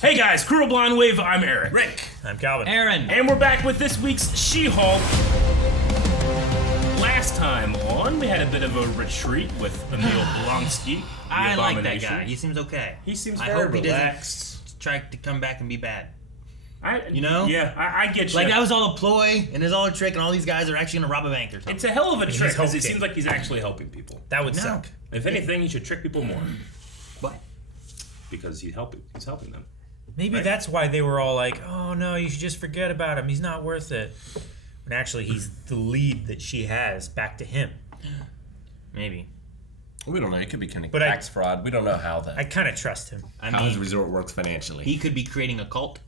Hey guys, Cruel Blind Wave, I'm Eric. Rick. I'm Calvin. Aaron. And we're back with this week's She-Hulk. Last time on, we had a bit of a retreat with Emil Blonsky. I like that guy. He seems okay. He seems I very hope he relaxed. doesn't try to come back and be bad. You know? Yeah, I get you. Like, that was all a ploy, and it's all a trick, and all these guys are actually going to rob a bank or something. It's a hell of a trick, because it seems like he's actually helping people. That would suck. If anything, he should trick people more. What? Because he's helping them. Maybe that's why they were all like, oh no, you should just forget about him. He's not worth it. When actually he's the lead that she has back to him. Maybe. We don't know. It could be kind But of tax fraud. We don't know how I kind of trust him. how his resort works financially. He could be creating a cult.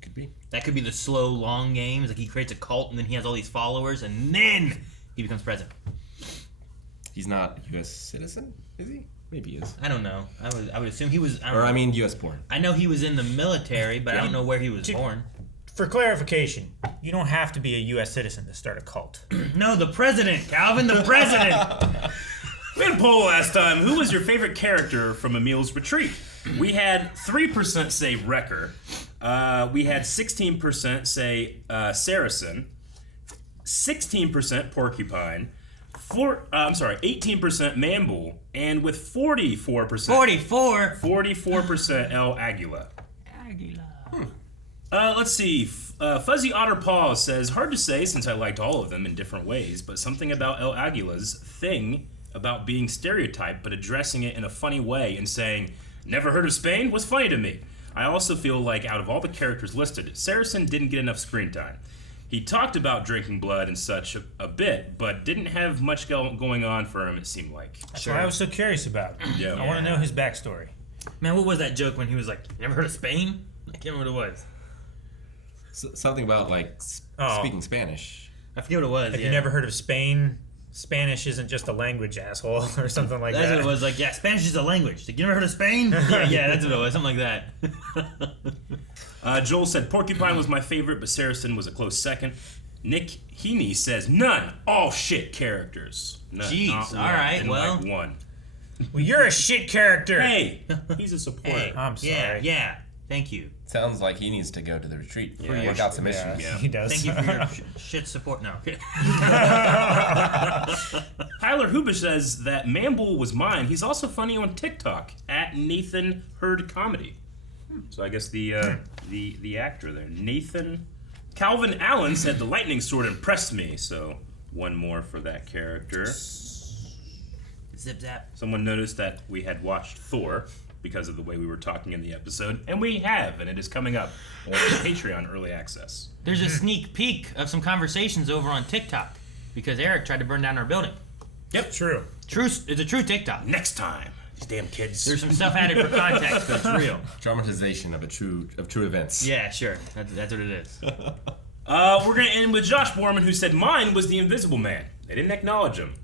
Could be. That could be the slow, long games. Like, he creates a cult, and then he has all these followers, and then he becomes president. He's not a U.S. citizen, is he? Maybe he is. I don't know. I would assume he was. U.S. born. I know he was in the military, but I don't know where he was born. For clarification, you don't have to be a U.S. citizen to start a cult. No, the president, Calvin, the president. We had a poll last time. Who was your favorite character from Emil's retreat? We had 3% say Wrecker. We had 16% say Saracen. 16% Porcupine. 18% Mambull, and with 44% El Aguila. Let's see. Fuzzy Otter Paw says, hard to say since I liked all of them in different ways, but something about El Aguila's thing about being stereotyped but addressing it in a funny way and saying, never heard of Spain, was funny to me. I also feel like out of all the characters listed, Saracen didn't get enough screen time. He talked about drinking blood and such a bit, but didn't have much going on for him, it seemed like. That's what I was so curious about. Yeah. I want to know his backstory. Man, what was that joke when he was like, you never heard of Spain? I can't remember what it was. Something about, like, speaking Spanish. I forget what it was. Have you never heard of Spain? Spanish isn't just a language, asshole, or something like that. That's what it was. Like, yeah, Spanish is a language. Like, you never heard of Spain? yeah, that's what it was. Something like that. Joel said Porcupine was my favorite, but Saracen was a close second. Nick Heaney says none. All shit characters. None. Jeez. All right. Well, like one. Well, you're a shit character. Hey, he's a supporter. Hey, I'm sorry. Yeah. Thank you. Sounds like he needs to go to the retreat. Yeah, Work out some issues. Yeah. He does. Thank you for your shit support. No. Tyler Hubish says that Mambull was mine. He's also funny on TikTok at Nathan Hurd Comedy. So I guess the actor there, Nathan. Calvin Allen said the lightning sword impressed me. So one more for that character. Zip zap. Someone noticed that we had watched Thor because of the way we were talking in the episode, and we have, and it is coming up on Patreon Early Access. There's a sneak peek of some conversations over on TikTok because Eric tried to burn down our building. Yep, True. It's a true TikTok. Next time, these damn kids. There's some stuff added for context, but it's real. Dramatization of true events. Yeah, sure. That's what it is. We're gonna end with Josh Borman, who said mine was the Invisible Man. They didn't acknowledge him,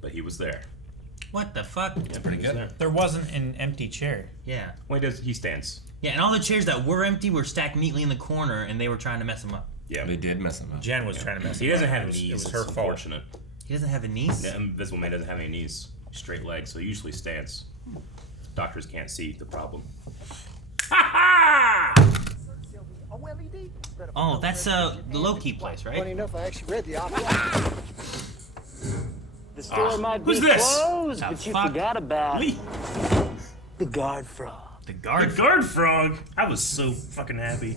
but he was there. What the fuck? That's pretty good. There wasn't an empty chair. Yeah. Well, he stands. Yeah, and all the chairs that were empty were stacked neatly in the corner, and they were trying to mess him up. Yeah, They did mess him up. Jen was trying to mess he him doesn't up. have It knees. was It's her fault. unfortunate. He doesn't have a niece? The Invisible Man doesn't have any knees, straight legs, so he usually stands. Doctors can't see the problem. Ha ha! Oh, that's the low-key place, Funny right? enough, I actually read the op. The store might be who's this? closed, The but you fuck? forgot about Lee. the guard frog. The The guard. guard frog. I was so fucking happy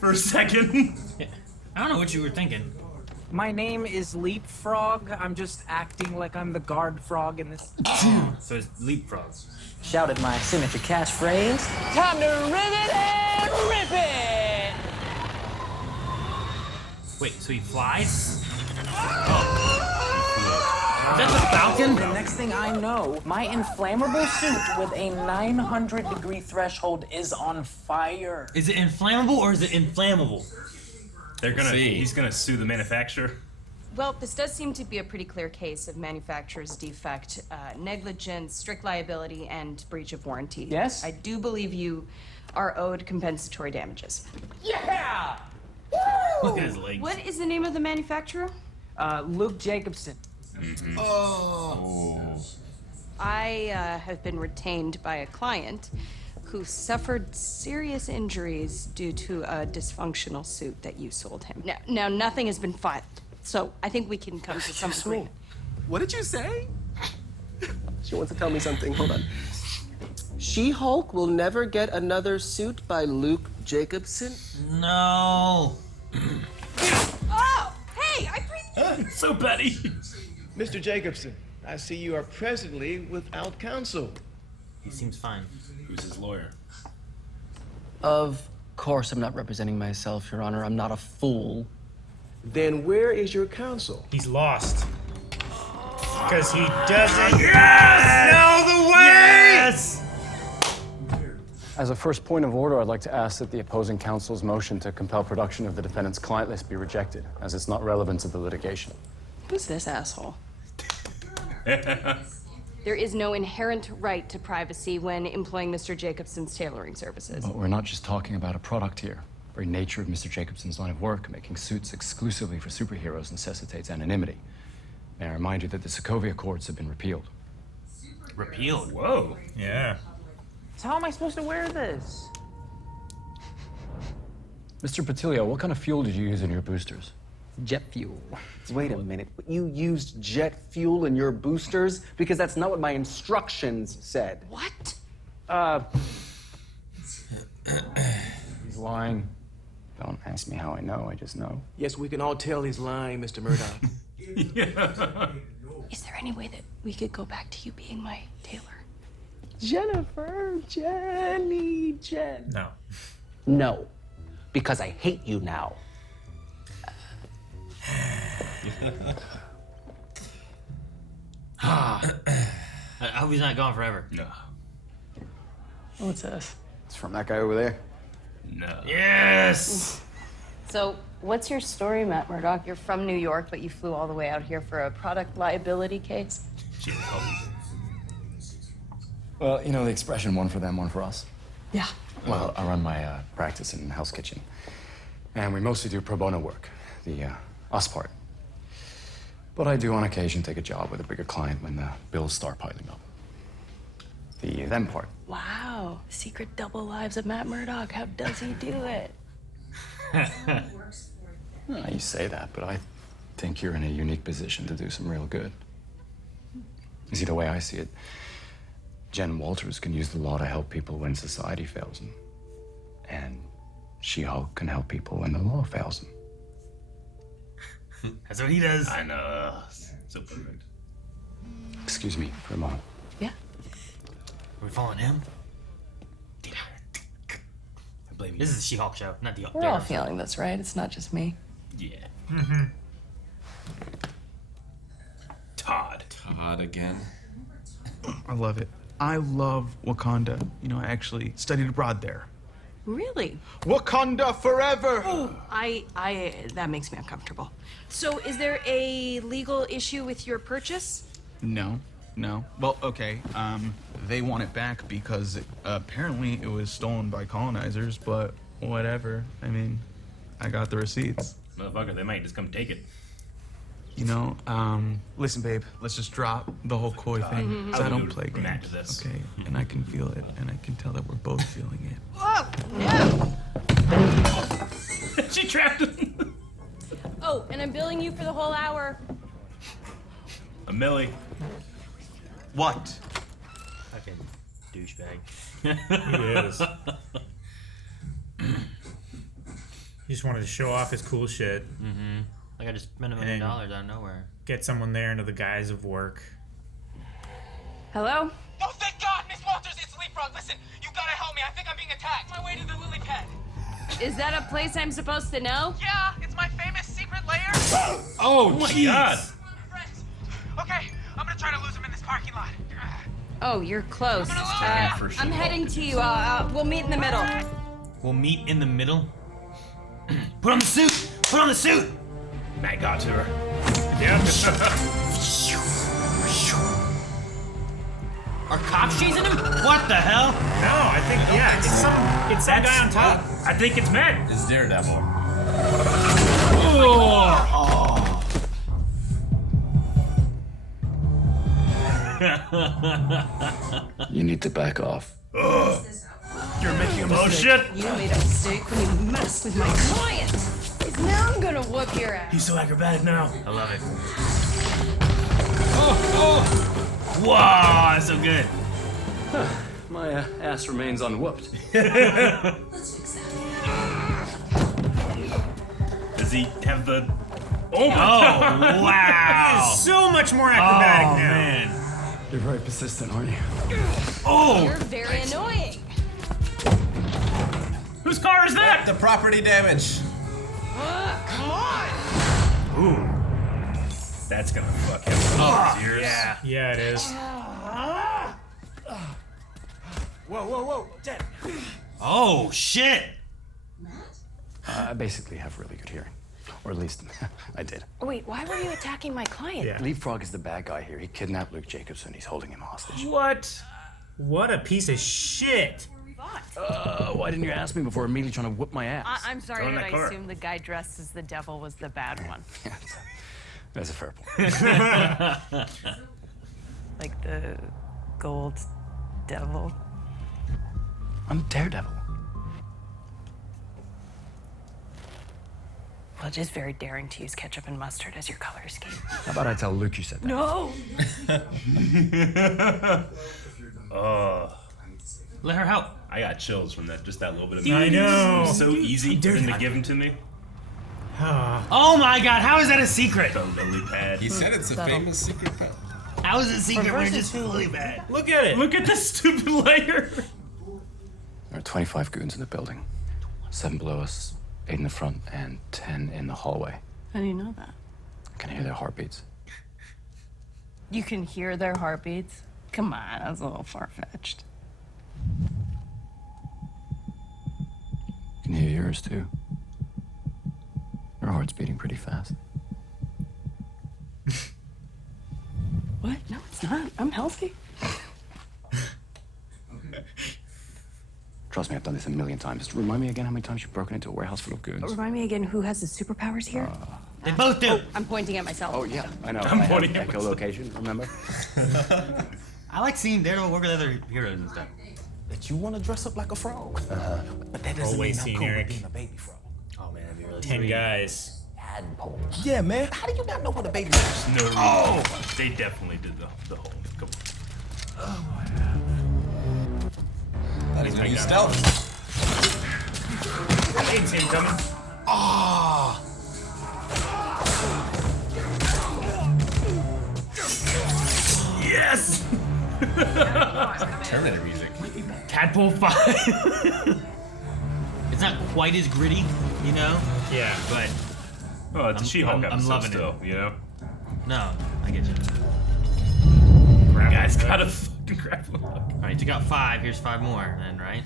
for a second. I don't know what you were thinking. My name is Leapfrog. I'm just acting like I'm the guard frog in this. So it's leapfrog. Shouted my signature catchphrase. Time to ribbit and rip it! Wait, so he flies? Is that the Falcon? The next thing I know, my inflammable suit with a 900-degree threshold is on fire. Is it inflammable or is it inflammable? He's gonna sue the manufacturer. Well, this does seem to be a pretty clear case of manufacturer's defect, negligence, strict liability, and breach of warranty. Yes? I do believe you are owed compensatory damages. Yeah! Look at his legs. What is the name of the manufacturer? Luke Jacobson. I have been retained by a client who who suffered serious injuries due to a dysfunctional suit that you sold him. Now nothing has been filed, so I think we can come to some agreement. What did you say? She wants to tell me something. Hold on. She-Hulk will never get another suit by Luke Jacobson? No. Oh! Hey, I So petty. Mr. Jacobson, I see you are presently without counsel. He seems fine. Who's his lawyer? Of course I'm not representing myself, Your Honor. I'm not a fool. Then where is your counsel? He's lost. Because he doesn't. Yes! Know the way! Yes! As a first point of order, I'd like to ask that the opposing counsel's motion to compel production of the defendant's client list be rejected, as it's not relevant to the litigation. Who's this asshole? There is no inherent right to privacy when employing Mr. Jacobson's tailoring services. But we're not just talking about a product here. The very nature of Mr. Jacobson's line of work, making suits exclusively for superheroes, necessitates anonymity. May I remind you that the Sokovia Accords have been repealed. Repealed? Whoa. Yeah. So how am I supposed to wear this? Mr. Patilio, what kind of fuel did you use in your boosters? Jet fuel. Wait a minute. You used jet fuel in your boosters? Because that's not what my instructions said. What? He's lying. Don't ask me how I know, I just know. Yes, we can all tell he's lying, Mr. Murdoch. Is there any way that we could go back to you being my tailor? Jennifer, Jenny, Jen. No. No. Because I hate you now. I hope he's not gone forever. No. What's this? It's from that guy over there. No. Yes! So, what's your story, Matt Murdock? You're from New York, but you flew all the way out here for a product liability case? Well, you know the expression, one for them, one for us? Yeah. Well, I run my practice in Hell's Kitchen. And we mostly do pro bono work, the us part. But I do on occasion take a job with a bigger client when the bills start piling up. The them part. Wow. Secret double lives of Matt Murdock. How does he do it? Well, you say that, but I think you're in a unique position to do some real good. You see, the way I see it, Jen Walters can use the law to help people when society fails them. And She-Hulk can help people when the law fails them. That's what he does. I know. So perfect. Excuse me for a moment. Yeah. Are we following him? I blame you. This is the She-Hulk show, not the We're all Daredevil. feeling this, right? It's not just me. Yeah. Mm-hmm. Todd. Todd again. I love it. I love Wakanda. You know, I actually studied abroad there. Really? Wakanda forever! That makes me uncomfortable. So, is there a legal issue with your purchase? No. Well, okay. They want it back because apparently it was stolen by colonizers, but whatever. I mean, I got the receipts. Motherfucker, they might just come take it. You know, listen, babe, let's just drop the whole koi thing. 'Cause I don't play Matt games. to this. Okay, and I can feel it, and I can tell that we're both feeling it. Oh, yeah. She trapped him. Oh, and I'm billing you for the whole hour. A milli. What? Fucking douchebag. He is. He just wanted to show off his cool shit. Mm-hmm. Like I just spent $1 million out of nowhere. Get someone there under the guise of work. Hello? Oh, thank God, Miss Walters, it's Leapfrog. Listen, you gotta help me. I think I'm being attacked. My way to the lily pad. Is that a place I'm supposed to know? Yeah, it's my famous secret lair. Oh my God. Friends. Okay, I'm gonna try to lose him in this parking lot. Oh, you're close. I'm heading to you. We'll meet in the middle. We'll meet in the middle? Put on the suit! Put on the suit! Matt got to her. Are cops chasing him? What the hell? No, I think, yeah, it's some guy on top. I think it's Matt. It's Daredevil. You need to back off. You're making a Oh mistake. shit! You made a mistake when you messed with my client. Because now I'm gonna whoop your ass. He's so acrobatic now. I love it. Whoa, that's so good. My ass remains unwhooped. Does he have the? Oh my God! Wow! He's so much more acrobatic now. Man. You're very persistent, aren't you? Oh! You're very annoying. Whose car is that? The property damage. Come on. Ooh. That's gonna fuck him up his ears. Yeah. Yeah, it is. Whoa, Dad. Oh shit! I basically have really good hearing. Or at least, I did. Wait, why were you attacking my client? Yeah. Leapfrog is the bad guy here. He kidnapped Luke Jacobson. He's holding him hostage. What? What a piece of shit. Why didn't you ask me before immediately trying to whip my ass? I'm sorry, did I assume the guy dressed as the devil was the bad one? That's a fair point. Like the gold devil? I'm Daredevil. Well, it is very daring to use ketchup and mustard as your color scheme. How about I tell Luke you said that? No! Let her help. I got chills from that. Just that little bit of. I know. It was so easy for him to give him to me. Oh my god, how is that a secret? The lily pad. He said it's a famous secret pad. How is it a secret when it's just lily pad? Look at it. Look at this stupid layer. There are 25 goons in the building. 7 below us, 8 in the front, and 10 in the hallway. How do you know that? I can hear their heartbeats. You can hear their heartbeats? Come on, that's a little far-fetched. I can hear yours, too. Your heart's beating pretty fast. What? No, it's not. I'm healthy. Trust me, I've done this a million times. Remind me again how many times you've broken into a warehouse full of goons. Remind me again who has the superpowers here? They both do. Oh, I'm pointing at myself. Oh, yeah, I know. I'm I have pointing at echolocation, remember? I like seeing Daredevil work with other heroes and stuff. That you want to dress up like a frog. But that doesn't Always mean seen I'm cool Eric. with being a baby frog. Oh man, that'd be really 10 guys. Tadpoles. Yeah, man. How do you not know what a baby is? No reason. Oh, they definitely did the whole. Come on. That is when you stealth. I ain't seen him coming. Ah. Yes. Terminator music. Tadpole 5. It's not quite as gritty, you know? Yeah. But Oh, it's a She-Hulk episode I'm loving still, you know? no, I get you. You guys gotta fucking grab him. Alright, you took out 5, here's 5 more then, right?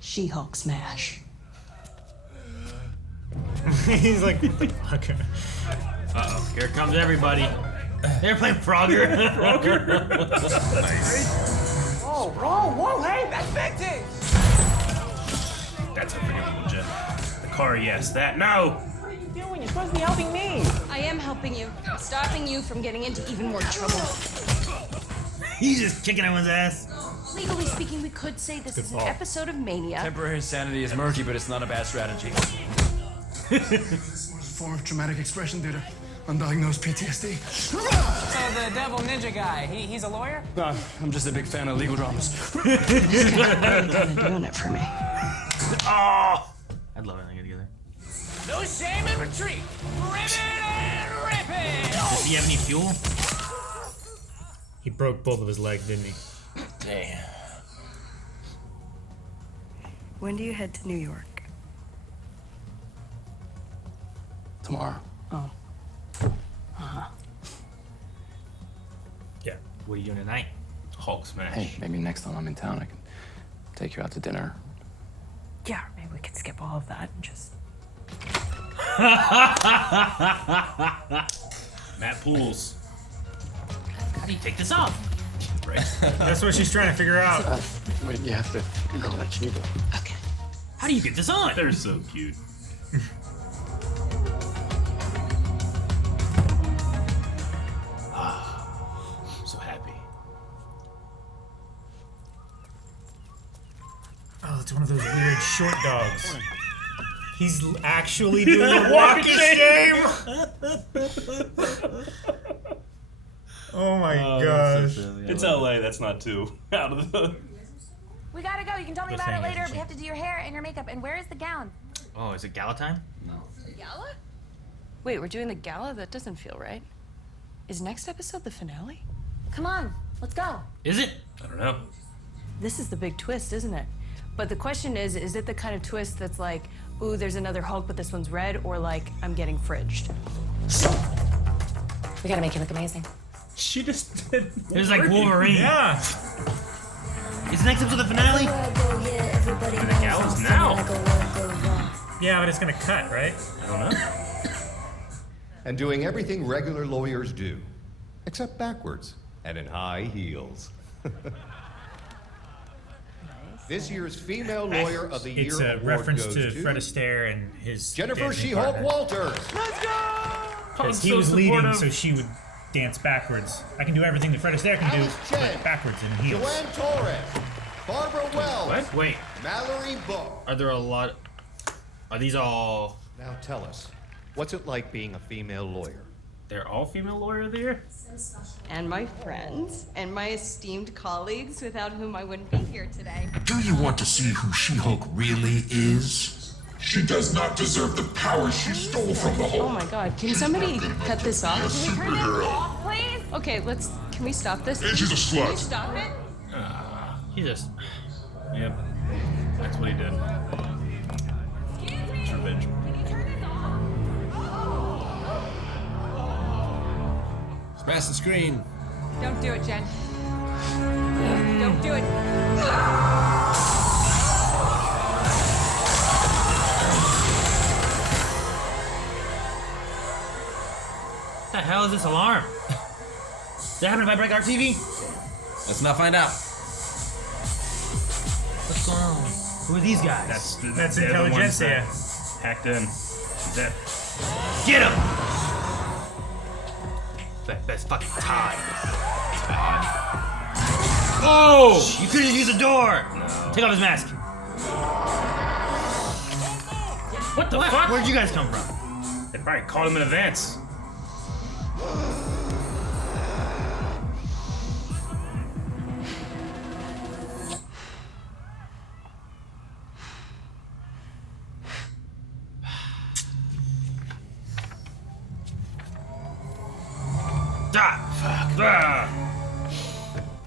She-Hulk smash. He's like, what the fuck? Uh-oh, here comes everybody. They're playing Frogger. Nice. Whoa, hey, that's Victor! That's unforgivable, Jen. The car, yes. That, no! What are you doing? You're supposed to be helping me. I am helping you. I'm stopping you from getting into even more trouble. He's just kicking everyone's ass. Legally speaking, we could say this is an episode of Mania. Temporary insanity is murky, but it's not a bad strategy. Form of traumatic expression due to undiagnosed PTSD. So the devil ninja guy, he's a lawyer? No, I'm just a big fan of legal dramas. You're kind of doing it for me. Oh! I'd love it when they get together. No shame in retreat. Ribbit and Ribbit! Does he have any fuel? He broke both of his legs, didn't he? Damn. When do you head to New York? Tomorrow. Oh. Uh-huh. Yeah. What are you doing tonight? Hulk smash. Hey, maybe next time I'm in town, I can take you out to dinner. Yeah, maybe we could skip all of that and just... Matt Pools. How do you take this off? Right. That's what she's trying to figure out. Wait, you have to go let you go. Okay. How do you get this on? They're so cute. So Oh, it's one of those weird short dogs. He's actually doing a walk of shame. Oh my gosh. It's LA. That's not too out of the. We gotta go. You can tell me about it later. We have to do your hair and your makeup. And where is the gown? Oh, is it gala time? No. Gala? Wait, we're doing the gala? That doesn't feel right. Is next episode the finale? Come on, let's go. Is it? I don't know. This is the big twist, isn't it? But the question is it the kind of twist that's like, ooh, there's another Hulk, but this one's red, or like, I'm getting fridged? We gotta make you look amazing. She just did. It was like Wolverine. Yeah. Is the next episode the finale? And the gala's now. Yeah, but it's gonna cut, right? I don't know. And doing everything regular lawyers do, except backwards and in high heels. This year's Female Lawyer of the Year It's a award reference goes to Fred Astaire and his Jennifer dancing She-Hulk partner. Walters. Let's go! Because he was leading, so she would dance backwards. I can do everything that Fred Astaire can do, Alice Chen. but backwards in heels. Joanne Torres, Barbara Wells, What? Wait. Mallory Book. Are there a lot? Are these all? Now tell us, what's it like being a female lawyer? They're all female lawyer of the year? And my friends, and my esteemed colleagues without whom I wouldn't be here today. Do you want to see who She-Hulk really is? She does not deserve the power she stole from the Hulk. Oh my god, can somebody cut this off? Can we turn this off, please? Okay, can we stop this? And she's a slut. Can we stop it? Jesus. Yep. That's what he did. It's revenge. Smash the screen. Don't do it, Jen. Don't do it. What the hell is this alarm? Does that happen if I break our TV? Let's not find out. What's going on? Who are these guys? That's they're the ones intelligentsia. that hacked in. Dead. Get him! That's fucking Todd. Oh! You could have used a door! No. Take off his mask. What the fuck? Where'd you guys come from? They probably called him in advance.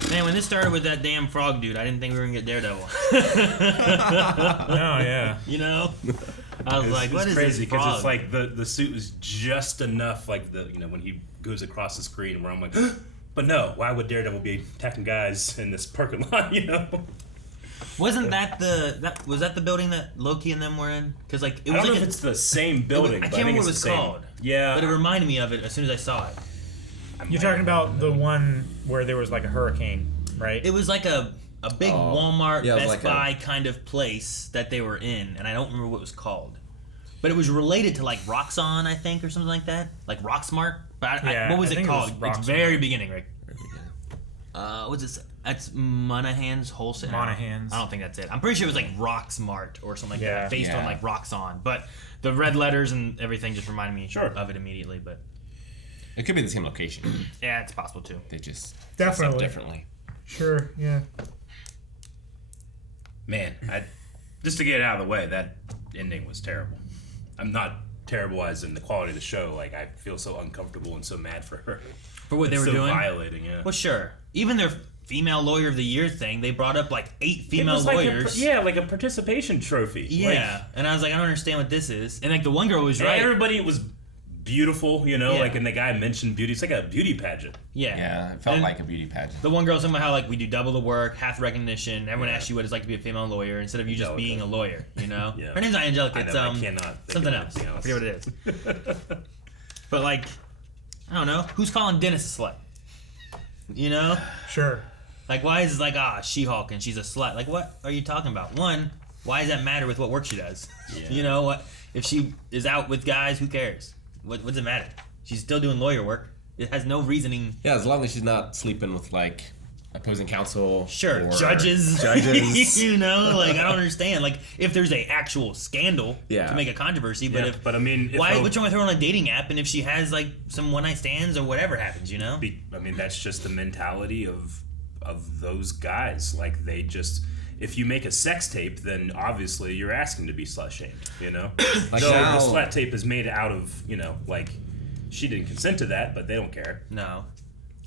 Man, when this started with that damn frog dude, I didn't think we were gonna get Daredevil. No, yeah. You know? I was like, what is crazy this frog? it's like the suit is just enough, like when he goes across the screen, where I'm like, but no, why would Daredevil be attacking guys in this parking lot? Wasn't that was that the building that Loki and them were in? Because like it I was don't like know if it's the same building. I but can't remember think what it it's was the same. called. Yeah, but it reminded me of it as soon as I saw it. You're talking about the one where there was like a hurricane, right? It was like a big Walmart, yeah, it was Best like Buy kind of place that they were in, and I don't remember what it was called. But it was related to like Roxxon, I think, or something like that, like Rocksmart. But what was I it think called? it was It's Roxxon. very beginning, right? What's it? That's Monahan's Wholesale. Monahan's. I don't think that's it. I'm pretty sure it was like Rocksmart or something like that, based on Yeah. like Roxxon. But the red letters and everything just reminded me Sure. of it immediately. But It could be the same location. yeah, it's possible too. They just Definitely. dress up differently. Sure, yeah. Man, just to get it out of the way, that ending was terrible. I'm not terrible as in the quality of the show. Like, I feel so uncomfortable and so mad for her. For what they It's were so doing? violating, yeah. Well, sure. Even their Female Lawyer of the Year thing, they brought up like 8 It female was like lawyers. like a participation trophy. Yeah, and I was like, I don't understand what this is. And like the one girl was Like, right. everybody was beautiful, Yeah. like, and the guy mentioned beauty. It's like a beauty pageant. Yeah. Yeah, it felt And like a beauty pageant. The one girl somehow like we do double the work, half the recognition. Everyone asks you what it's like to be a female lawyer instead of you just being a lawyer. You know. Yeah. Her name's not Angelica. I It's know, I cannot think something of else. anything else. I forget what it is. But like, I don't know. Who's calling Dennis a slut? You know. Sure. Like, why is it like, She-Hulk and she's a slut? Like, what are you talking about? One, why does that matter with what work she does? Yeah. You know what? If she is out with guys, who cares? What does it matter? She's still doing lawyer work. It has no reasoning. Yeah, as long as she's not sleeping with like opposing counsel. Sure, or judges. You know, like I don't understand. Like if there's a actual scandal to make a controversy, but but I mean, what's wrong with her on a dating app? And if she has like some one night stands or whatever happens, you know? I mean, that's just the mentality of those guys. Like they just. If you make a sex tape, then obviously you're asking to be slut shamed, you know? Like so now, the slut tape is made out of, you know, like, she didn't consent to that, but they don't care. No.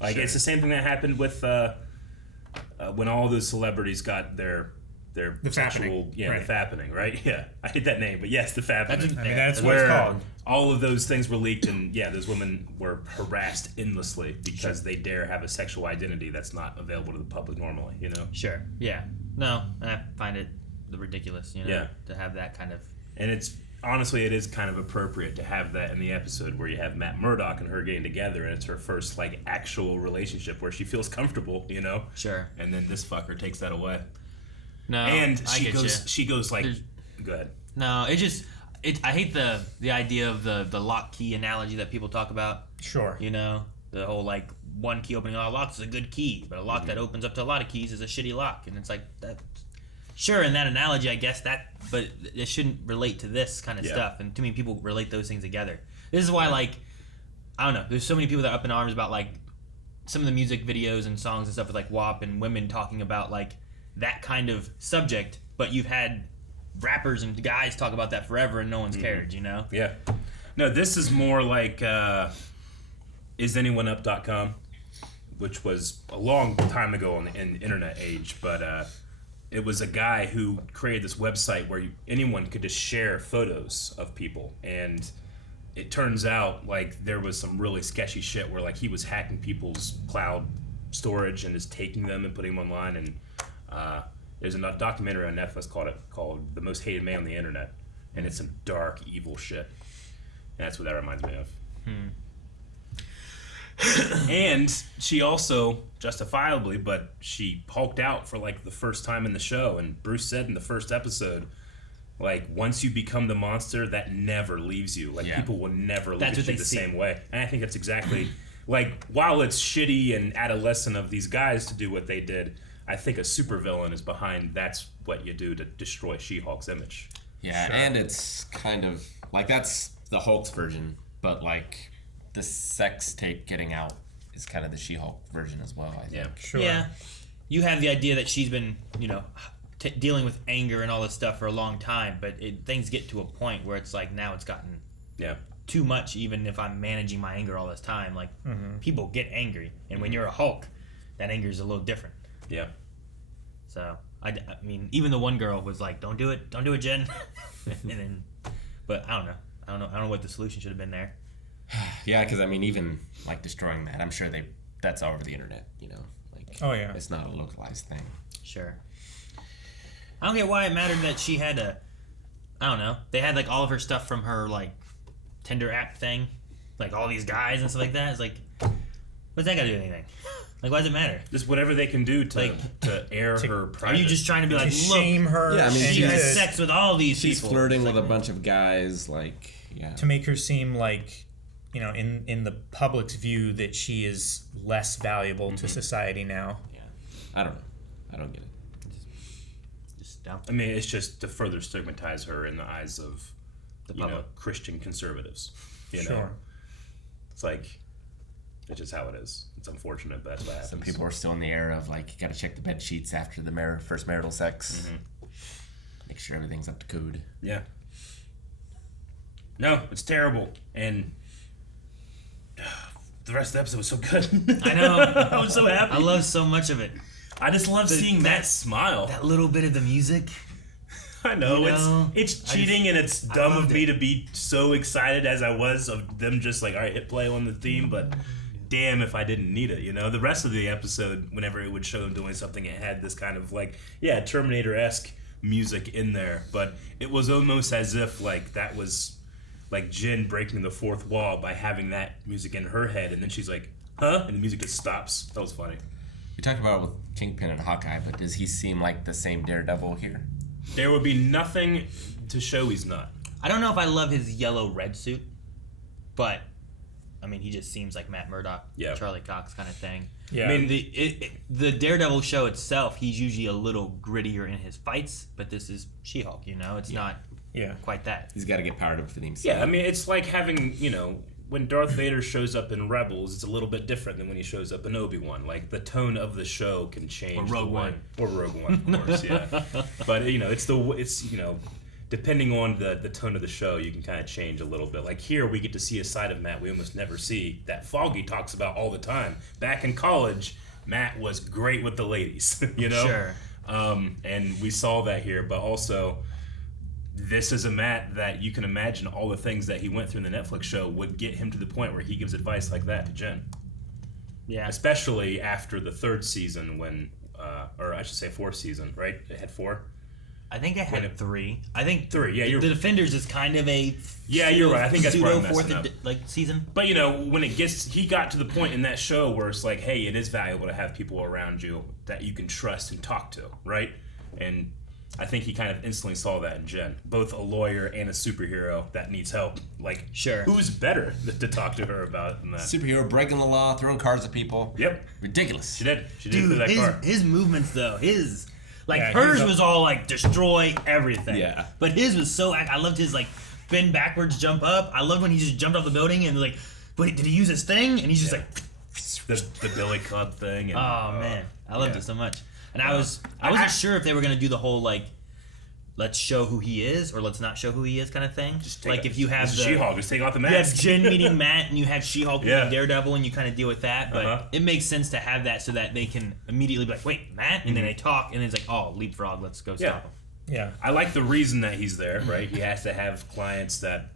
Like, it's the same thing that happened with, when all those celebrities got their The sexual, fappening. the Right. fappening, right? Yeah. I hate that name, but yes, the fappening. That's what where it's called. all of those things were leaked, and those women were harassed endlessly because they dare have a sexual identity that's not available to the public normally, you know? Sure. Yeah. No, I find it ridiculous, you know, to have that kind of. And it's honestly, it is kind of appropriate to have that in the episode where you have Matt Murdock and her getting together, and it's her first like actual relationship where she feels comfortable, you know. Sure. And then this fucker takes that away. No, and I get she goes like, go ahead. No, I hate the idea of the lock key analogy that people talk about. Sure. You know, the whole like one key opening all locks is a good key, but a lock that opens up to a lot of keys is a shitty lock, and it's like that. Sure, in that analogy, I guess but it shouldn't relate to this kind of stuff, and too many people relate those things together. This is why, like, I don't know. There's so many people that are up in arms about like some of the music videos and songs and stuff with like WAP and women talking about like that kind of subject, but you've had rappers and guys talk about that forever and no one's cared, you know? Yeah. No, this is more like isanyoneup.com, which was a long time ago in the internet age, but it was a guy who created this website where anyone could just share photos of people, and it turns out like there was some really sketchy shit where like he was hacking people's cloud storage and just taking them and putting them online, and there's a documentary on Netflix called The Most Hated Man on the Internet, and it's some dark, evil shit. And that's what that reminds me of. And she also, justifiably, but she hulked out for like the first time in the show, and Bruce said in the first episode, like, once you become the monster, that never leaves you. Like, people will never look at you the same way. And I think that's exactly, like, while it's shitty and adolescent of these guys to do what they did, I think a supervillain is behind that's what you do to destroy She-Hulk's image. Yeah, and it's kind of, like, that's the Hulk's version, but, like, the sex tape getting out is kind of the She-Hulk version as well, I think. Yeah, sure. Yeah. You have the idea that she's been, you know, dealing with anger and all this stuff for a long time, but things get to a point where it's like now it's gotten too much, even if I'm managing my anger all this time. Like, people get angry, and when you're a Hulk, that anger is a little different. Yeah. So, I mean, even the one girl was like, don't do it, Jen. And then, but I don't know what the solution should have been there. Yeah, because I mean, even like destroying that, I'm sure that's all over the internet, you know. Like, oh yeah, it's not a localized thing. Sure. I don't get why it mattered that she had I don't know. They had like all of her stuff from her like Tinder app thing, like all these guys and stuff like that. It's like, what's that got to do with anything? Like, why does it matter? Just whatever they can do to air her private. Are you just trying to be like, look, shame her? Yeah, I mean, she has sex with all these she's people. She's flirting with a bunch of guys, like, to make her seem like, you know, in the public's view that she is less valuable to society now. Yeah, I don't know. I don't get it. Just dumb. I mean, it's just to further stigmatize her in the eyes of the public, Christian conservatives. You know, it's like it's just how it is. It's unfortunate, but that's what happens. Some people are still in the era of like, you got to check the bed sheets after the first marital sex. Make sure everything's up to code. Yeah. No, it's terrible, and the rest of the episode was so good. I know. I was so happy. I love so much of it. I just love seeing that smile. That little bit of the music. I know, you know, it's cheating, and it's dumb of me to be so excited as I was of them just like, all right, hit play on the theme, but damn if I didn't need it, you know? The rest of the episode, whenever it would show them doing something, it had this kind of like, Terminator-esque music in there, but it was almost as if like that was like Jen breaking the fourth wall by having that music in her head, and then she's like, huh? And the music just stops. That was funny. We talked about it with Kingpin and Hawkeye, but does he seem like the same Daredevil here? There would be nothing to show he's not. I don't know if I love his yellow-red suit, but, I mean, he just seems like Matt Murdock, Charlie Cox kind of thing. Yeah. I mean, the Daredevil show itself, he's usually a little grittier in his fights, but this is She-Hulk, you know? It's not quite that. He's got to get powered up for the MCU. Yeah, I mean, it's like having, when Darth Vader shows up in Rebels, it's a little bit different than when he shows up in Obi-Wan. Like, the tone of the show can change. Or Rogue One. Or Rogue One, of course, yeah. But, depending on the tone of the show, you can kind of change a little bit. Like here, we get to see a side of Matt we almost never see, that Foggy talks about all the time. Back in college, Matt was great with the ladies, Sure. And we saw that here, but also... This is a Matt that you can imagine all the things that he went through in the Netflix show would get him to the point where he gives advice like that to Jen. Yeah. Especially after the third season when, or I should say fourth season, right? It had 4? I think I had 3. I think 3, yeah. The Defenders is kind of a you're right. I think that's where I'm fourth messing up. Season. But when he got to the point in that show where it's like, hey, it is valuable to have people around you that you can trust and talk to, right? And I think he kind of instantly saw that in Jen. Both a lawyer and a superhero that needs help. Like, who's better to talk to her about than that? Superhero breaking the law, throwing cars at people. Yep. Ridiculous. She did Dude, through that car. His movements, though, hers was all, like, destroy everything. Yeah. But his was so... I loved his, like, bend backwards, jump up. I loved when he just jumped off the building and, like, wait, did he use his thing? And he's just like... The Billy Club thing. And, man. I loved it so much. And I wasn't sure if they were going to do the whole, like, let's show who he is or let's not show who he is kind of thing. Just like if you have She-Hulk, just take off the mask. You have Jen meeting Matt and you have She-Hulk meeting Daredevil and you kind of deal with that. But it makes sense to have that so that they can immediately be like, wait, Matt? And then they talk and then it's like, oh, leapfrog, let's go stop him. Yeah. I like the reason that he's there, right? He has to have clients that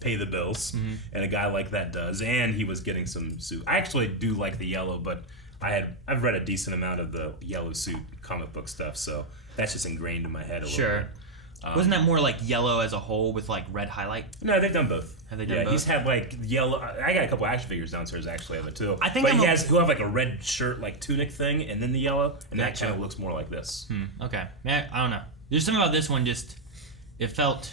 pay the bills, and a guy like that does. And he was getting some suit. I actually do like the yellow, but I've read a decent amount of the yellow suit comic book stuff, so that's just ingrained in my head a little bit. Wasn't that more like yellow as a whole with like red highlight? No, they've done both. Have they done both? He's had like yellow. I got a couple action figures downstairs actually of it too. I think he'll have like a red shirt, like tunic thing, and then the yellow, and that kind of looks more like this. Okay, man, I don't know. There's something about this one. Just it felt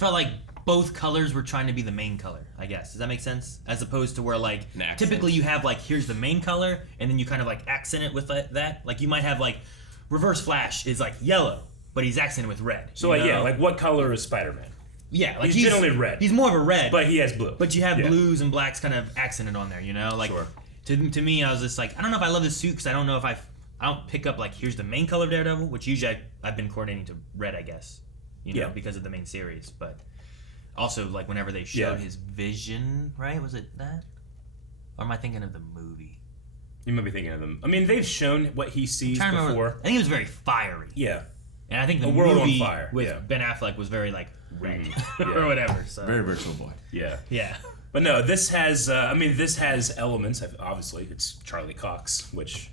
like both colors were trying to be the main color. I guess does that make sense? As opposed to where like typically you have like here's the main color, and then you kind of like accent it with that. Like you might have like Reverse Flash is like yellow, but he's accented with red. So like what color is Spider-Man? Yeah, like he's generally red. He's more of a red, but he has blue. But you have blues and blacks kind of accented on there. Like to me, I was just like, I don't know if I love this suit because I don't know if I don't pick up like here's the main color of Daredevil, which usually I've been coordinating to red, I guess, because of the main series. But also like whenever they showed his vision, right? Was it that? Or am I thinking of the movie? You might be thinking of them. I mean, they've shown what he sees before. I think it was very fiery. Yeah. And I think the World movie on Fire with Ben Affleck was very like red or whatever. So. Very Virtual Boy. Yeah. Yeah. But no, this has. This has elements. Obviously, it's Charlie Cox, which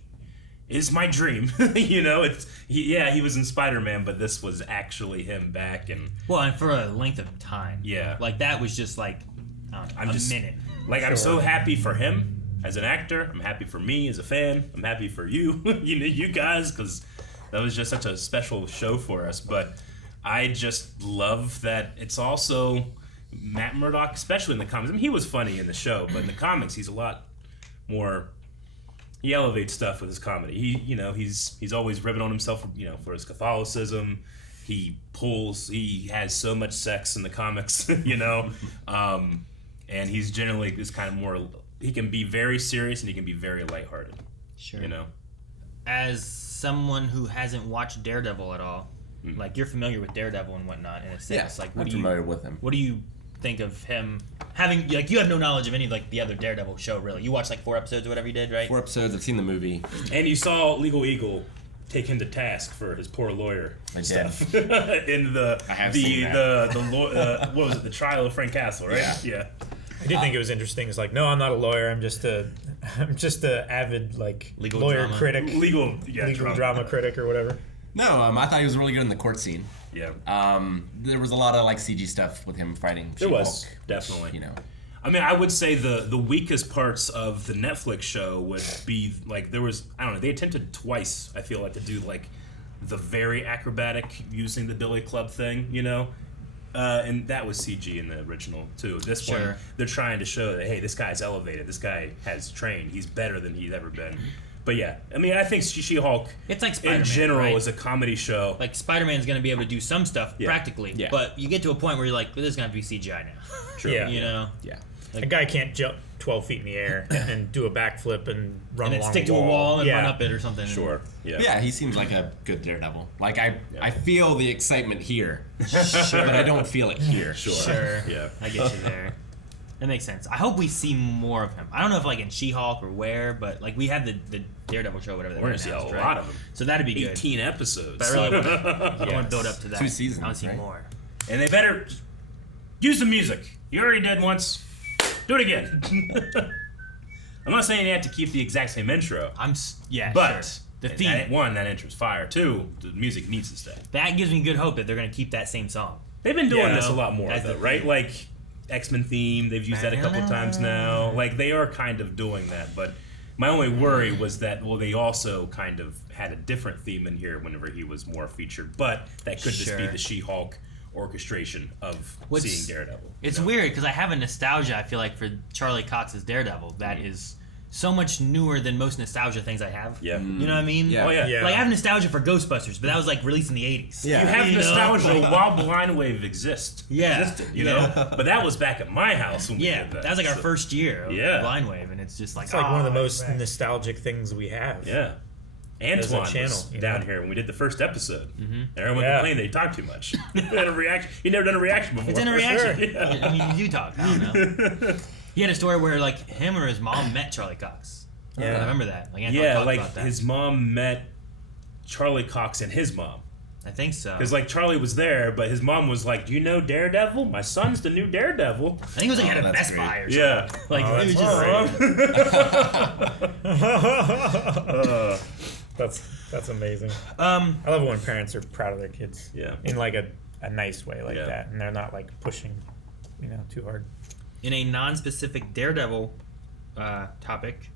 is my dream. He was in Spider-Man, but this was actually him back and. Well, and for a length of time. Yeah. Like that was just like a minute. Like I'm so happy for him as an actor. I'm happy for me as a fan. I'm happy for you, you guys, because that was just such a special show for us. But I just love that it's also Matt Murdock, especially in the comics. I mean, he was funny in the show, but in the comics, he's a lot more. He elevates stuff with his comedy. He's always ribbing on himself, for his Catholicism. He has so much sex in the comics, and he's generally just kind of more. He can be very serious and he can be very lighthearted. Sure. As someone who hasn't watched Daredevil at all, like you're familiar with Daredevil and whatnot in a sense. Like, I'm familiar with him. What do you think of him having? Like, you have no knowledge of any of like the other Daredevil show, really. You watched like 4 episodes or whatever you did, right? 4 episodes. I've seen the movie, and you saw Legal Eagle take him to task for his poor lawyer stuff in what was it? The trial of Frank Castle, right? Yeah. I did think it was interesting. It's like, no, I'm not a lawyer. I'm just a avid like legal lawyer drama. critic, legal drama critic or whatever. No, I thought he was really good in the court scene. Yeah. There was a lot of like CG stuff with him fighting. There was definitely. I mean, I would say the weakest parts of the Netflix show would be like there was they attempted twice. I feel like to do like the very acrobatic using the Billy Club thing, And that was CG in the original too. This one, they're trying to show that, hey, this guy's elevated. This guy has trained. He's better than he's ever been. But yeah, I mean, I think She-Hulk, it's like Spider-Man, in general, right? is a comedy show. Like Spider-Man's going to be able to do some stuff practically, Yeah. but you get to a point where you're like, this is going to have to be CGI now. True. Yeah. You know? Yeah. A guy can't jump 12 feet in the air and do a backflip and run And then along stick a to a wall and yeah. run up it or something. Sure. Yeah. Yeah, he seems like a good Daredevil. Like I feel the excitement here, Sure. but I don't feel it here. Sure. Yeah. I get you there. That makes sense. I hope we see more of him. I don't know if like in She-Hulk or where, but like we have the Daredevil show, whatever. We're gonna see a lot of them. So that'd be good. 18 episodes. But I really want to build up to that. 2 seasons. I want to see right? more. And they better use the music. You already did once. Do it again. I'm not saying you have to keep the exact same intro. But sure. The theme. That intro's fire. 2, the music needs to stay. That gives me good hope that they're going to keep that same song. They've been doing Yeah. this a lot more, That's though, the right? theme. Like X-Men theme, they've used that a couple times now. Like they are kind of doing that, but my only worry was that they also kind of had a different theme in here whenever he was more featured, but that could just be Sure. the She-Hulk orchestration of seeing Daredevil. It's weird because I have a nostalgia, I feel like, for Charlie Cox's Daredevil that is so much newer than most nostalgia things I have. Yeah. You know what I mean? Yeah. Oh, yeah. Like I have nostalgia for Ghostbusters, but that was like released in the 80s. You have nostalgia while Blind Wave existed. You know? But that was back at my house when we did that. That was like our first year of Yeah. Blind Wave, and it's just like, It's like one of the most right. nostalgic things we have. Yeah. As a Antoine channel, was you down know? here when we did the first episode. Mhm. Everyone complained that he talked too much. He had a reaction. He'd never done a reaction before. It's in a reaction. Yeah. I mean, you do talk. I don't know. He had a story where like him or his mom met Charlie Cox. Yeah. I remember that. Like, Antoine Yeah, talked like about that. his mom met Charlie Cox and his mom. I think so. Because like Charlie was there, but his mom was like, "Do you know Daredevil? My son's the new Daredevil." I think it was like at a Best Buy or something. Yeah, Like it was just. That's amazing. I love it when parents are proud of their kids. Yeah. In like a nice way like that, and they're not like pushing, too hard. In a non-specific Daredevil topic,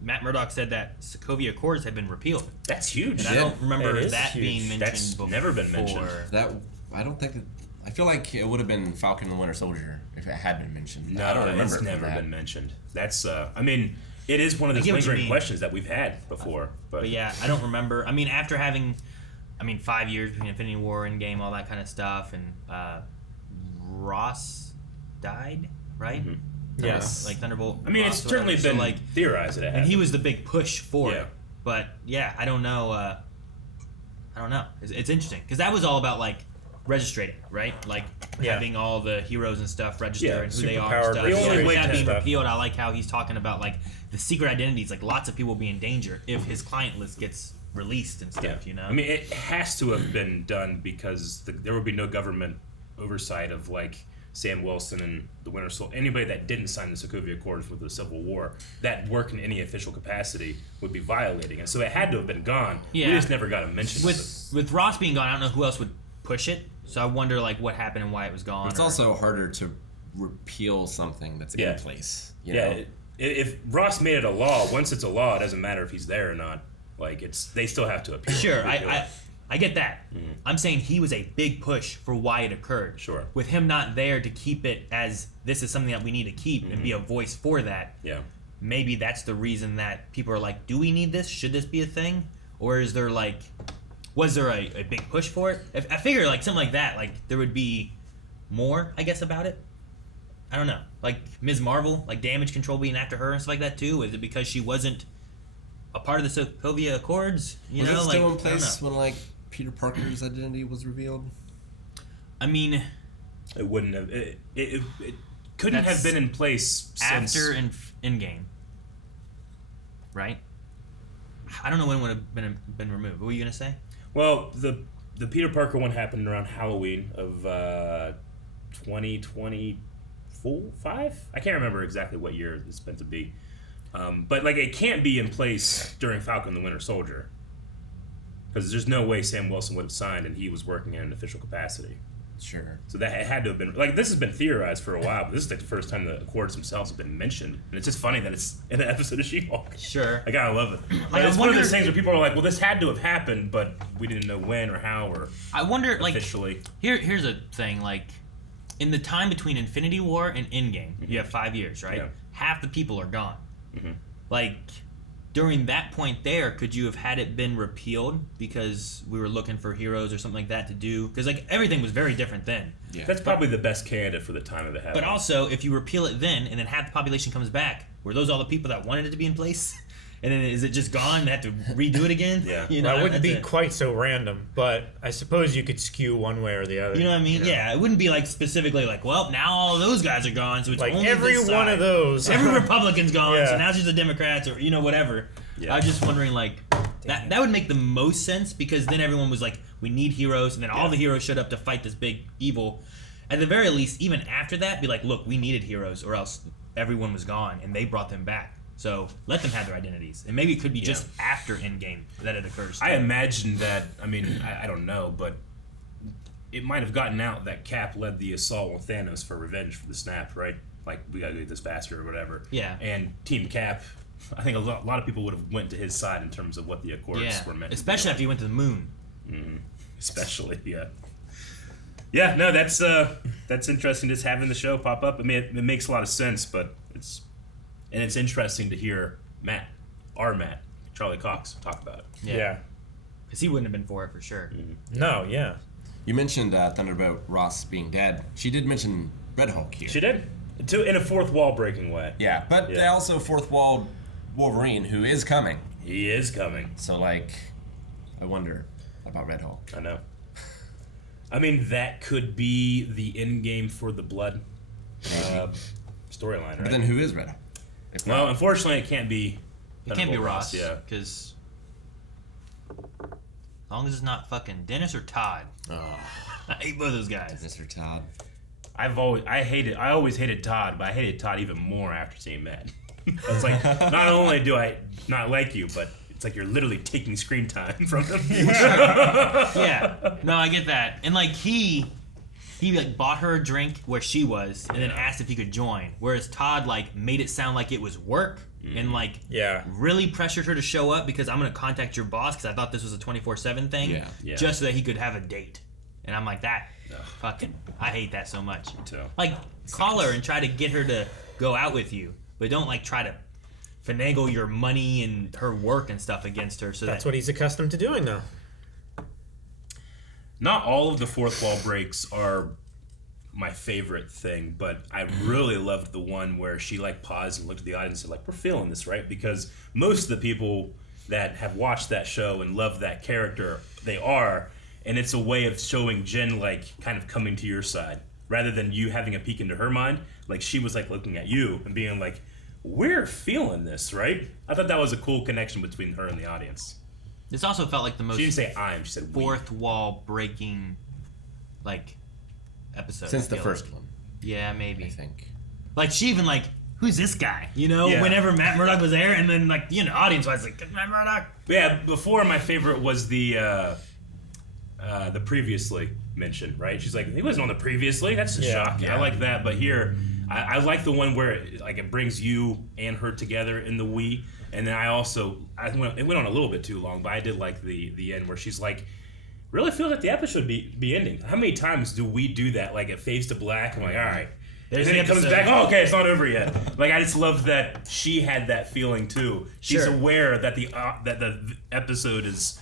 Matt Murdock said that Sokovia Accords had been repealed. That's huge. And I don't remember that being mentioned That's before. never been mentioned. That I don't think. I feel like it would have been Falcon and the Winter Soldier if it had been mentioned. No, I don't remember. it's never been mentioned. That's I mean, it is one of I those get what you lingering mean. questions that we've had before. But yeah, I don't remember. I mean, after having, 5 years between Infinity War, Endgame, all that kind of stuff, and Ross died, right? Mm-hmm. Yes. Like Thunderbolt. I mean, Ross it's or certainly whatever. been theorized that it and happened. he was the big push for Yeah. it. But yeah, I don't know. I don't know. It's interesting because that was all about like registering, right? Like having all the heroes and stuff register Yeah, and who they are. superpowered And stuff. The only With way that to being stuff. repealed, I like how he's talking about like the secret identities. Like lots of people will be in danger if his client list gets released and stuff. Yeah. You know. I mean, it has to have been done because there would be no government oversight of like Sam Wilson and the Winter Soldier. Anybody that didn't sign the Sokovia Accords with the Civil War, that work in any official capacity would be violating it. So it had to have been gone. Yeah. We just never got a mention of it. With Ross being gone, I don't know who else would push it. So I wonder like what happened and why it was gone. It's also harder to repeal something that's in place. You Yeah. know? If Ross made it a law, once it's a law, it doesn't matter if he's there or not. Like they still have to appeal. Sure, repeal it. I get that. I'm saying he was a big push for why it occurred. Sure. With him not there to keep it as this is something that we need to keep and be a voice for that. Yeah. Maybe that's the reason that people are like, do we need this? Should this be a thing? Or is there like, was there a big push for it? I figure like something like that, like there would be more, I guess, about it. I don't know. Like Ms. Marvel, like damage control being after her and stuff like that too. Is it because she wasn't a part of the Sokovia Accords? You Was know, it still like, in I don't place know. when like Peter Parker's identity was revealed? I mean, it wouldn't have. It couldn't have That's been in place since after Endgame, right? I don't know when it would have been removed. What were you gonna say? Well, the Peter Parker one happened around Halloween of 2025. I can't remember exactly what year it's meant to be, but like it can't be in place during Falcon and the Winter Soldier because there's no way Sam Wilson would have signed and he was working in an official capacity. Sure. So that had to have been like this has been theorized for a while, but this is like the first time the Accords themselves have been mentioned, and it's just funny that it's in an episode of She-Hulk. Sure. I gotta love it. Like, it's I one of wonder- those things where people are like, "Well, this had to have happened, but we didn't know when or how or." I wonder, like, officially. here's a thing, like, in the time between Infinity War and Endgame, you have 5 years, right? Yeah. Half the people are gone. Mm-hmm. Like, during that point there, could you have had it been repealed because we were looking for heroes or something like that to do? Because, like, everything was very different then. Yeah. That's probably the best candidate for the time of it happening. But also, if you repeal it then, and then half the population comes back, were those all the people that wanted it to be in place? And then is it just gone? They have to redo it again? Yeah. You know, That wouldn't that's be it. quite so random, but I suppose you could skew one way or the other. You know what I mean? you know? Yeah, it wouldn't be like specifically like, well, now all those guys are gone, so it's Like only every this one side. of those. Every Republican's gone, so Yeah. now it's just the Democrats or whatever. Yeah. I was just wondering, like, that would make the most sense because then everyone was like, we need heroes, and then all the heroes showed up to fight this big evil. At the very least, even after that, be like, look, we needed heroes, or else everyone was gone, and they brought them back. So let them have their identities, and maybe it could be just after Endgame that it occurs. I imagine that. I mean, I don't know, but it might have gotten out that Cap led the assault on Thanos for revenge for the snap, right? Like, we gotta get this bastard or whatever. Yeah. And Team Cap, I think a lot of people would have went to his side in terms of what the Accords were meant especially to be. after you went to the moon. Mm, especially, yeah. Yeah, no, that's interesting. Just having the show pop up. I mean, it makes a lot of sense, but it's interesting to hear our Matt, Charlie Cox, talk about it. Yeah. Because he wouldn't have been for it for sure. No, yeah. You mentioned Thunderbolt Ross being dead. She did mention Red Hulk here. She did, in a fourth wall breaking way. Yeah, but they also fourth wall Wolverine, who is coming. He is coming. So, like, I wonder about Red Hulk. I know. I mean, that could be the end game for the Blood storyline, right? But then who is Red Hulk? Well, unfortunately, it can't be. It can't be Thunderbolt Ross, yeah. because as long as it's not fucking Dennis or Todd. Oh. I hate both those guys. Dennis or Todd. I always hated Todd, but I hated Todd even more after seeing Matt. It's like, not only do I not like you, but it's like you're literally taking screen time from them. Yeah, no, I get that. And like he like bought her a drink where she was, and then asked if he could join. Whereas Todd like made it sound like it was work, and like really pressured her to show up because I'm gonna contact your boss because I thought this was a 24/7 thing, just so that he could have a date. And I'm like that. Fucking, I hate that so much. Like, call her and try to get her to go out with you, but don't like try to finagle your money and her work and stuff against her. So That's what he's accustomed to doing now. Not all of the fourth wall breaks are my favorite thing, but I really loved the one where she like paused and looked at the audience and said, like, we're feeling this, right? Because most of the people that have watched that show and love that character, they are, and it's a way of showing Jen like kind of coming to your side rather than you having a peek into her mind. Like, she was like looking at you and being like, we're feeling this, right? I thought that was a cool connection between her and the audience. This also felt like the most. She didn't say I'm. She said we. Fourth wall breaking, like, episode. Since I the feel first like. one. Yeah, maybe. I think. Like, she even like, who's this guy? You know, Yeah. whenever Matt Murdock was there, and then like, you know, audience was like, Matt Murdock. Yeah, before my favorite was the previously mentioned, right? She's like, he wasn't on the previously. That's a shock. Yeah. I like that, but here, I like the one where it brings you and her together in the we. And then it went on a little bit too long, but I did like the end where she's like, really feels like the episode be ending. How many times do we do that? Like it fades to black. I'm like, all right. There's and then the it comes episode. back. Oh, okay, it's not over yet. Like I just love that she had that feeling too. She's Sure. aware that the episode is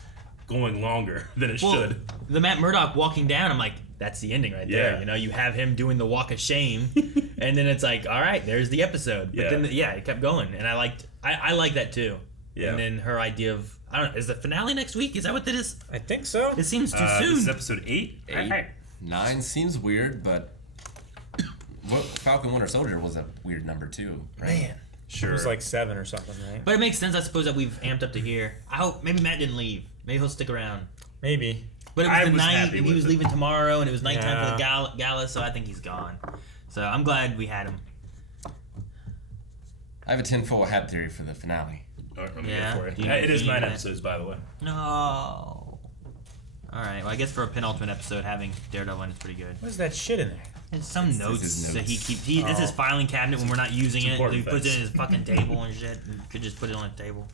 going longer than it should. The Matt Murdock walking down, I'm like, that's the ending right there. Yeah. You know, you have him doing the walk of shame, and then it's like, all right, there's the episode. But then, it kept going, and I like that too. Yeah. And then her idea of, I don't know, is the finale next week? Is that what that is? I think so. It seems too soon. This is episode 8. 9 seems weird, but Falcon Winter Soldier was a weird number too, right? Man. It was like 7 or something, right? But it makes sense, I suppose, that we've amped up to here. I hope maybe Matt didn't leave. Maybe he'll stick around. Maybe. But it was I the was night, happy and he with was it. leaving tomorrow, and it was nighttime for the Yeah. gala, so I think he's gone. So I'm glad we had him. I have a tinfoil hat theory for the finale. All right, let me Yeah? go for it. Do you It is believe 9 in it? episodes, by the way. No. All right. Well, I guess for a penultimate episode, having Daredevil in is pretty good. What's that shit in there? It's some notes that he keeps. This is his Oh. filing cabinet when we're not using it. important He puts it in things. his fucking table and shit. And could just put it on a table.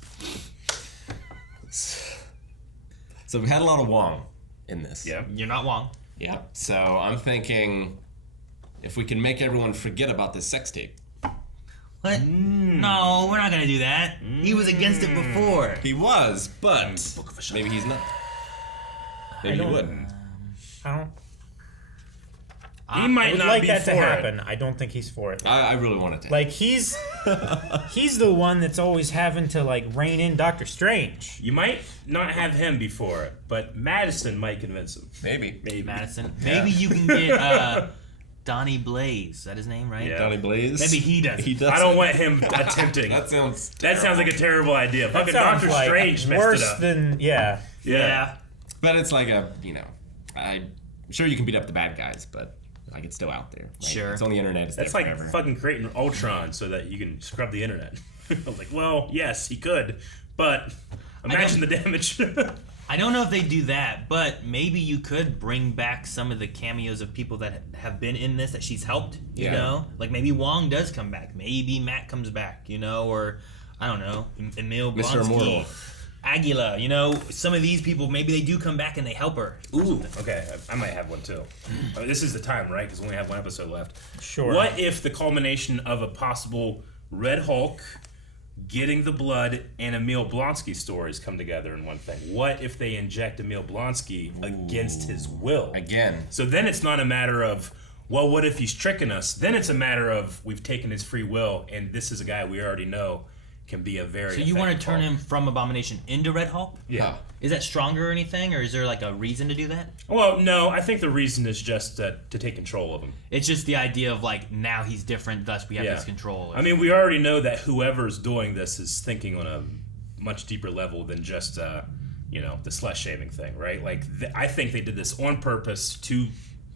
So we had a lot of Wong in this. Yeah. You're not Wong. Yeah. So I'm thinking if we can make everyone forget about this sex tape. What? No, we're not gonna do that. He was against it before. He was, but maybe he's not. Maybe he would. I don't. He might I would not like be that to for it. happen. I don't think he's for it. I really want it to. Like he's the one that's always having to like rein in Doctor Strange. You might not have him before it, but Madison might convince him. Maybe. Madison. Yeah. Maybe you can get Donnie Blaze. Is that his name, right? Yeah. Donnie Blaze. Maybe he does. He does. I don't want him attempting. That sounds like a terrible idea. That Fucking sounds Doctor like Strange messed worse it up. than Yeah. But it's like I'm sure you can beat up the bad guys, but like it's still out there. Right? Sure. It's on the internet. It's That's there like forever. fucking creating Ultron so that you can scrub the internet. I was like, well, yes, he could, but imagine the damage. I don't know if they do that, but maybe you could bring back some of the cameos of people that have been in this that she's helped, you Yeah. know? Like maybe Wong does come back. Maybe Matt comes back, you know? Or, I don't know, Emil Mr. Blonsky, Immortal. Aguila, you know? Some of these people, maybe they do come back and they help her. Ooh, okay, I might have one too. This is the time, right? Because we only have one episode left. Sure. What if the culmination of a possible Red Hulk, getting the blood, and Emil Blonsky stories come together in one thing? What if they inject Emil Blonsky against his will? Again. So then it's not a matter of, well, what if he's tricking us? Then it's a matter of we've taken his free will, and this is a guy we already know can be a very. So you want to effective turn Hulk. him from Abomination into Red Hulk? Yeah. Is that stronger or anything, or is there like a reason to do that? Well, no, I think the reason is just to take control of him. It's just the idea of like now he's different, thus we have Yeah. this control. I mean, we already know that whoever's doing this is thinking on a much deeper level than just, the slut shaming thing, right? Like, I think they did this on purpose to,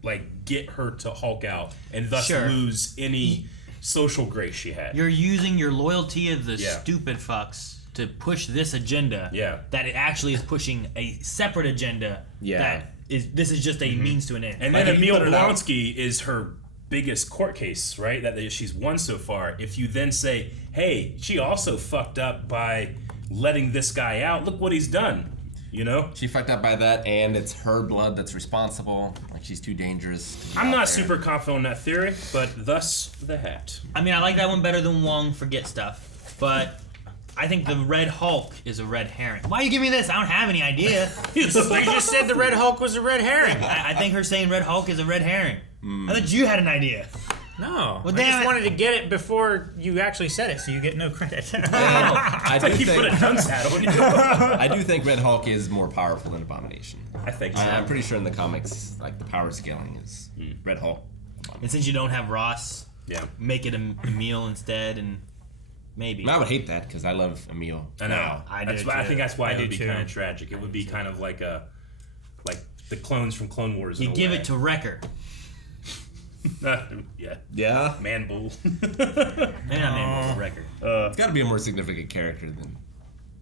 like, get her to Hulk out and thus Sure. lose any social grace she had. You're using your loyalty of the Yeah. stupid fucks to push this agenda. Yeah. That it actually is pushing a separate agenda. Yeah. That is. This is just a means to an end. And Like, then if you Emil put it out- Blonsky is her biggest court case, right? That she's won so far. If you then say, hey, she also fucked up by letting this guy out, look what he's done. You know? She fucked up by that, and it's her blood that's responsible. Like, she's too dangerous. to be I'm out not there. super confident on that theory, but thus the hat. I mean, I like that one better than Wong forget stuff, but I think the Red Hulk is a red herring. Why you give me this? I don't have any idea. You just said the Red Hulk was a red herring. I think her saying Red Hulk is a red herring. I thought you had an idea. No, Well, I damn just it. wanted to get it before you actually said it, so you get no credit. I do He think put a dunce hat on you. I do think Red Hulk is more powerful than Abomination. I think so. I'm pretty sure in the comics, like the power scaling is Red Hulk. And since you don't have Ross, Yeah. make it a meal instead, and maybe. And I would hate that because I love Emil. I know. I That's do why, I too. think that's why I it do would be too. kind of tragic. It would be kind of like the clones from Clone Wars. You in a give way. it to Wrecker. Yeah. Yeah. Man Bull. Maybe not Man, Wrecker. It's got to be a more significant character than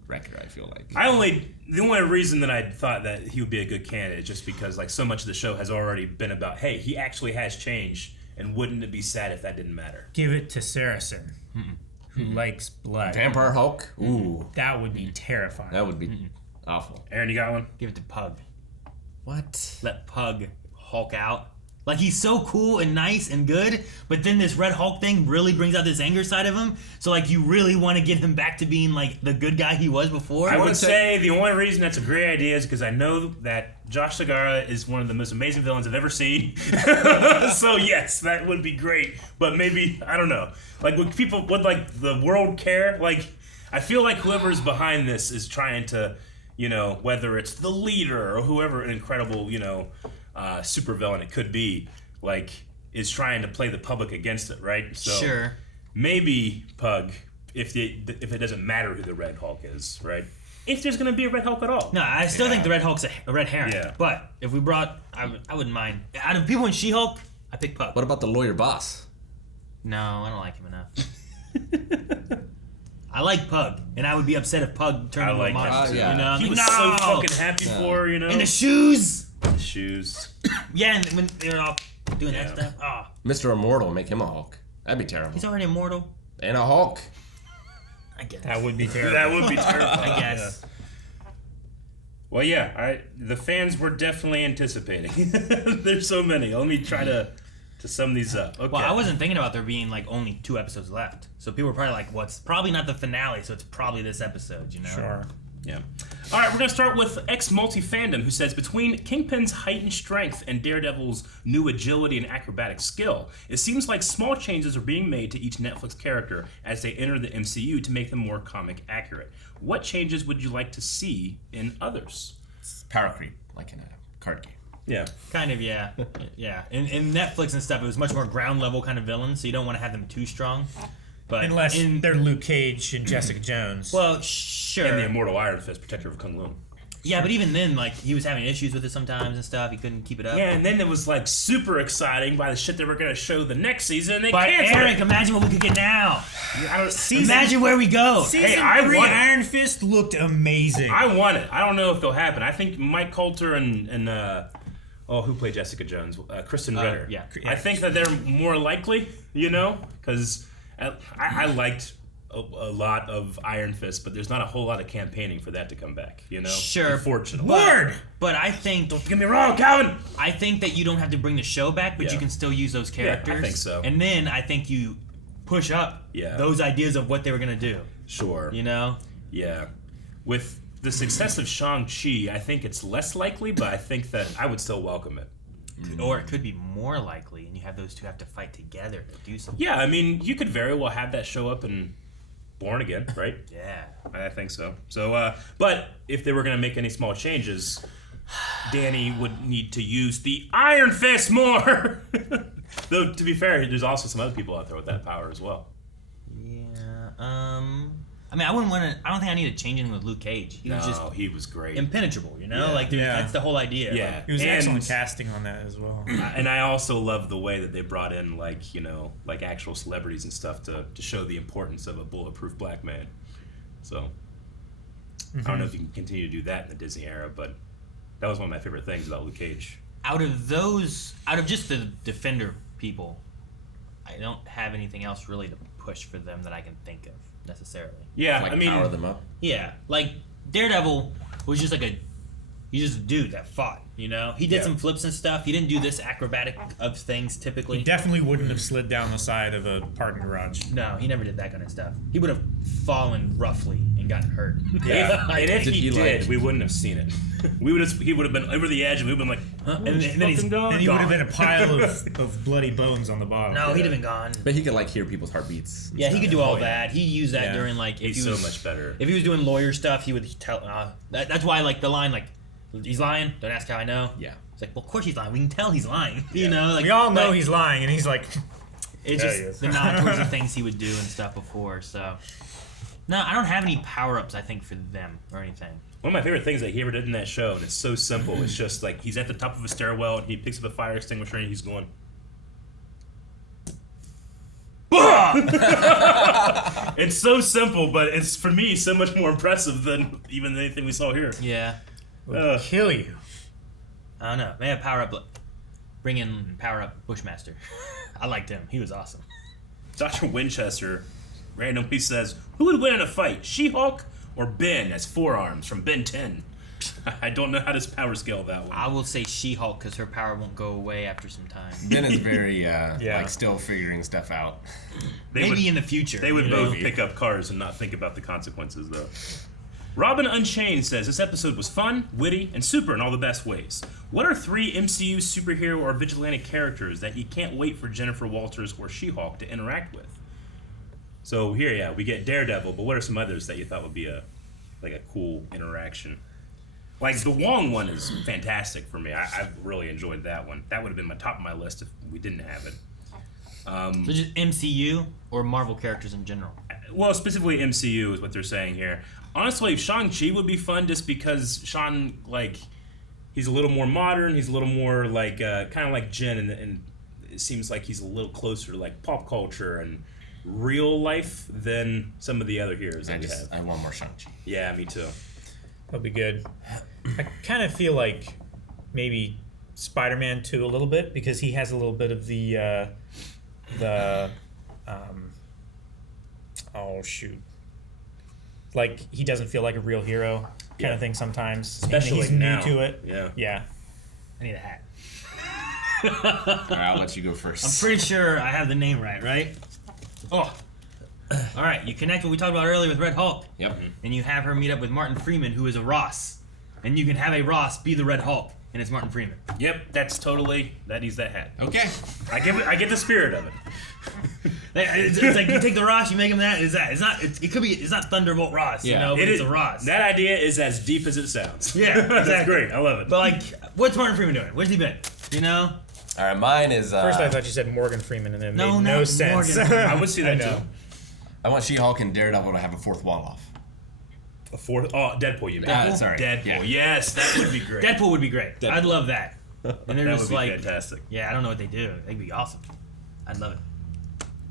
Wrecker, I feel like. The only reason that I thought that he would be a good candidate is just because like so much of the show has already been about, hey, he actually has changed, and wouldn't it be sad if that didn't matter? Give it to Saracen, who likes blood. Vampire Hulk? Ooh. That would be terrifying. That would be awful. Aaron, you got one? Give it to Pug. What? Let Pug Hulk out. Like, he's so cool and nice and good, but then this Red Hulk thing really brings out this anger side of him. So, like, you really want to get him back to being, like, the good guy he was before. I would say the only reason that's a great idea is because I know that Josh Segarra is one of the most amazing villains I've ever seen. So yes, that would be great. But maybe, I don't know. Like, would like the world care? Like, I feel like whoever's behind this is trying to, whether it's the leader or whoever an incredible, super villain it could be, like, is trying to play the public against it, right? So Sure. Maybe Pug, if it doesn't matter who the Red Hulk is, right? If there's gonna be a Red Hulk at all. No, I still think the Red Hulk's a red herring. Yeah. But if we brought, I wouldn't mind. Out of people in She-Hulk, I pick Pug. What about the lawyer boss? No, I don't like him enough. I like Pug, and I would be upset if Pug turned into a monster. Yeah. You know, He I'm was like, so no! fucking happy for her, you know. And the shoes. The shoes. Yeah, and when they were all doing that stuff. Oh. Mr. Immortal, make him a Hulk. That'd be terrible. He's already immortal. And a Hulk. I guess. That would be terrible. That would be terrible. I guess. Yeah. Well, yeah, the fans were definitely anticipating. There's so many. Let me try to sum these up. Okay. Well, I wasn't thinking about there being like only 2 episodes left, so people were probably like, "Well, it's probably not the finale, so it's probably this episode." You know? Sure. Yeah. All right, we're gonna start with X Multi Fandom, who says between Kingpin's heightened strength and Daredevil's new agility and acrobatic skill, it seems like small changes are being made to each Netflix character as they enter the MCU to make them more comic accurate. What changes would you like to see in others? It's power creep, like in a card game. Yeah. Kind of, yeah. Yeah. In Netflix and stuff, it was much more ground level kind of villains, so you don't want to have them too strong. But unless they're Luke Cage and Jessica Jones. Well, sure. And the immortal Iron Fist, protector of Kung Lun. Yeah, but even then, like, he was having issues with it sometimes and stuff. He couldn't keep it up. Yeah, and then it was like super exciting by the shit they were gonna show the next season. And they But canceled Eric, it. imagine what we could get now. Season- Imagine where we go. Season I 3 want it. Iron Fist looked amazing. I want it. I don't know if they'll happen. I think Mike Coulter and who played Jessica Jones? Kristen Ritter. Yeah. I think that they're more likely, you know, because I liked a lot of Iron Fist, but there's not a whole lot of campaigning for that to come back, you know? Sure. Unfortunately. But I think... Don't get me wrong, Calvin! I think that you don't have to bring the show back, but Yeah. you can still use those characters. Yeah, I think so. And then I think you push up those ideas of what they were going to do. Sure. You know? Yeah. With the success of Shang-Chi, I think it's less likely, but I think that I would still welcome it. Or it could be more likely, and you have those two have to fight together to do something. Yeah, I mean, you could very well have that show up in Born Again, right? Yeah. I think so. So, but if they were going to make any small changes, Danny would need to use the Iron Fist more. Though, to be fair, there's also some other people out there with that power as well. Yeah. I mean, I don't think I need to change anything with Luke Cage. He was great. Impenetrable, you know? Yeah. Like, that's the whole idea. Yeah. It was excellent casting on that as well. And I also love the way that they brought in, like, you know, like actual celebrities and stuff to show the importance of a bulletproof black man. So, I don't know if you can continue to do that in the Disney era, but that was one of my favorite things about Luke Cage. Out of just the Defender people, I don't have anything else really to push for them that I can think of necessarily. Yeah, like I mean, power them up. Yeah, like Daredevil was just like he's just a dude that fought. You know, he did some flips and stuff. He didn't do this acrobatic of things typically. He definitely wouldn't have slid down the side of a parking garage. No, he never did that kind of stuff. He would have fallen roughly and gotten hurt. Yeah, and if he did, we wouldn't have seen it. He would have been over the edge, and we would have been like, and then he would have been a pile of bloody bones on the bottom. No, he'd have been gone. But he could like hear people's heartbeats. and Yeah, he stuff. could do all that. He used that Yeah. during like if He's he was so much better. If he was doing lawyer stuff, he would tell. That's why like the line like, he's lying. Don't ask how I know. Yeah. It's like, well, of course he's lying. We can tell he's lying. You know, like we all know he's lying, and he's like, it's Yeah, just he is. the nod towards the things he would do and stuff before. So, no, I don't have any power ups. I think for them or anything. One of my favorite things that he ever did in that show, and it's so simple, it's just like he's at the top of a stairwell and he picks up a fire extinguisher and he's going, it's so simple, but it's for me so much more impressive than even anything we saw here. Yeah. Would kill you. I don't know. Maybe a power up. Bring in power up Bushmaster. I liked him. He was awesome. Dr. Winchester randomly says, who would win in a fight, She-Hulk or Ben as Forearms from Ben 10? I don't know how to power scale that one. I will say She-Hulk because her power won't go away after some time. Ben is very like still figuring stuff out. Maybe in the future. They would you both know? pick up cars and not think about the consequences, though. Robin Unchained says, this episode was fun, witty, and super in all the best ways. What are 3 MCU superhero or vigilante characters that you can't wait for Jennifer Walters or She-Hulk to interact with? So here, we get Daredevil, but what are some others that you thought would be a cool interaction? Like, the Wong one is fantastic for me. I really enjoyed that one. That would have been my top of my list if we didn't have it. So just MCU or Marvel characters in general? Well, specifically MCU is what they're saying here. Honestly, Shang-Chi would be fun just because Sean, like, he's a little more modern. He's a little more, like, kind of like Jen, and it seems like he's a little closer to, like, pop culture. And real life than some of the other heroes that we have. I want more Shang-Chi. Yeah, me too. That'll be good. I kind of feel like maybe Spider-Man 2 a little bit, because he has a little bit of the oh shoot, like he doesn't feel like a real hero kind of thing sometimes. Especially he's now. new to it. Yeah. I need a hat. All right, I'll let you go first. I'm pretty sure I have the name right? Oh. All right, you connect what we talked about earlier with Red Hulk. Yep. And you have her meet up with Martin Freeman, who is a Ross. And you can have a Ross be the Red Hulk, and it's Martin Freeman. Yep, that's totally, that needs that hat. Okay. I get the spirit of it. It's like you take the Ross, you make him that. It's not Thunderbolt Ross, you know, but it's a Ross. That idea is as deep as it sounds. Yeah, exactly. That's great. I love it. But like, what's Martin Freeman doing? Where's he been? You know? All right, mine is. First, I thought you said Morgan Freeman, and it No, made no not sense. Morgan. I would see that too. I want She-Hulk and Daredevil to have a fourth wall off. A fourth? Oh, Deadpool, you mean? Deadpool? Sorry. Deadpool. Yeah. Yes, that would be great. Deadpool would be great. Deadpool. I'd love that. And they're That just would be like, fantastic. yeah, I don't know what they do. They'd be awesome. I'd love it.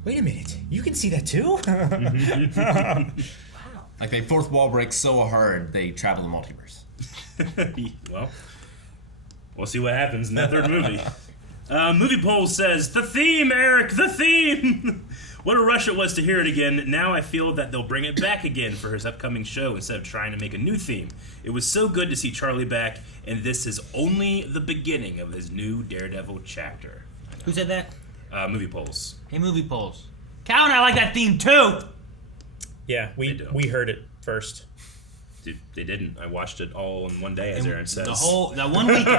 Wait a minute, you can see that too? Like they fourth wall break so hard they travel the multiverse. Well, we'll see what happens in that third movie. Movie Poll says, the theme, Eric, the theme! What a rush it was to hear it again. Now I feel that they'll bring it back again for his upcoming show instead of trying to make a new theme. It was so good to see Charlie back, and this is only the beginning of his new Daredevil chapter. Who said that? Movie Polls. Hey, Movie Polls. Cal and I like that theme too! Yeah, we heard it first. Dude, they didn't. I watched it all in one day, as Aaron says. That one weekend,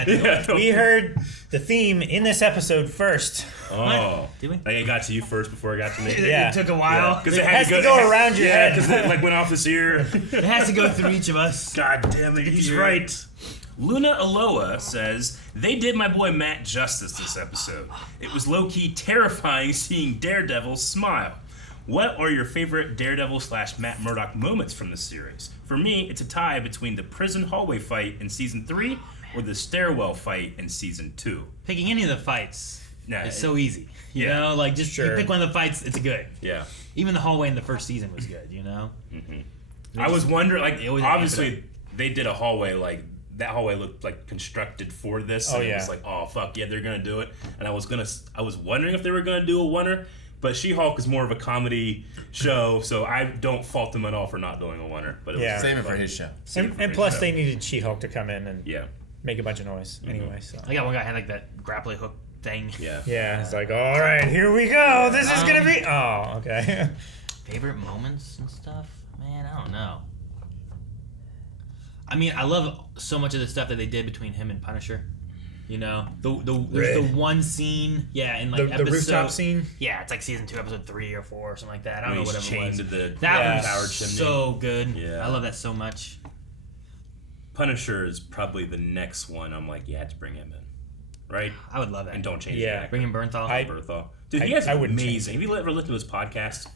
I think. Yeah. We heard the theme in this episode first. Oh. What? Did we? Like it got to you first before it got to me. It took a while. Because It has to go around your head. because it like went off his ear. It has to go through each of us. God damn it, he's right. Luna Aloha says, they did my boy Matt justice this episode. It was low-key terrifying seeing Daredevil smile. What are your favorite Daredevil / Matt Murdock moments from the series? For me, it's a tie between the prison hallway fight in season 3 or the stairwell fight in season 2. Picking any of the fights is so easy. You Yeah. know, like just you Sure. pick one of the fights, it's good. Yeah. Even the hallway in the first season was good, you know? Mm-hmm. I was wondering, like, They always obviously they did a hallway, like, that hallway looked like constructed for this. Oh, and yeah. It was like, oh, fuck, yeah, they're going to do it. And I was wondering if they were going to do a oneer, but She-Hulk is more of a comedy show, so I don't fault them at all for not doing a oneer. But it was Save it for his show. And plus, they needed She-Hulk to come in and Yeah. make a bunch of noise anyway. So I got one guy had like that grappling hook thing. Yeah. yeah, it's like, all right, here we go. This is gonna be. Oh, okay. Favorite moments and stuff? Man, I don't know. I mean, I love so much of the stuff that they did between him and Punisher. You know, there's the one scene, in like the episode, rooftop scene. Yeah, it's like season 2, episode 3 or 4 or something like that. I don't When know he's whatever it chained was. to the That powered was chimney. so good. Yeah. I love that so much. Punisher is probably the next one. I'm like, you had to bring him in, right? I would love that. And don't change Yeah. the actor. Bring in Bernthal. Bernthal. Dude, he has I wouldn't amazing. Have you ever listened to his podcast?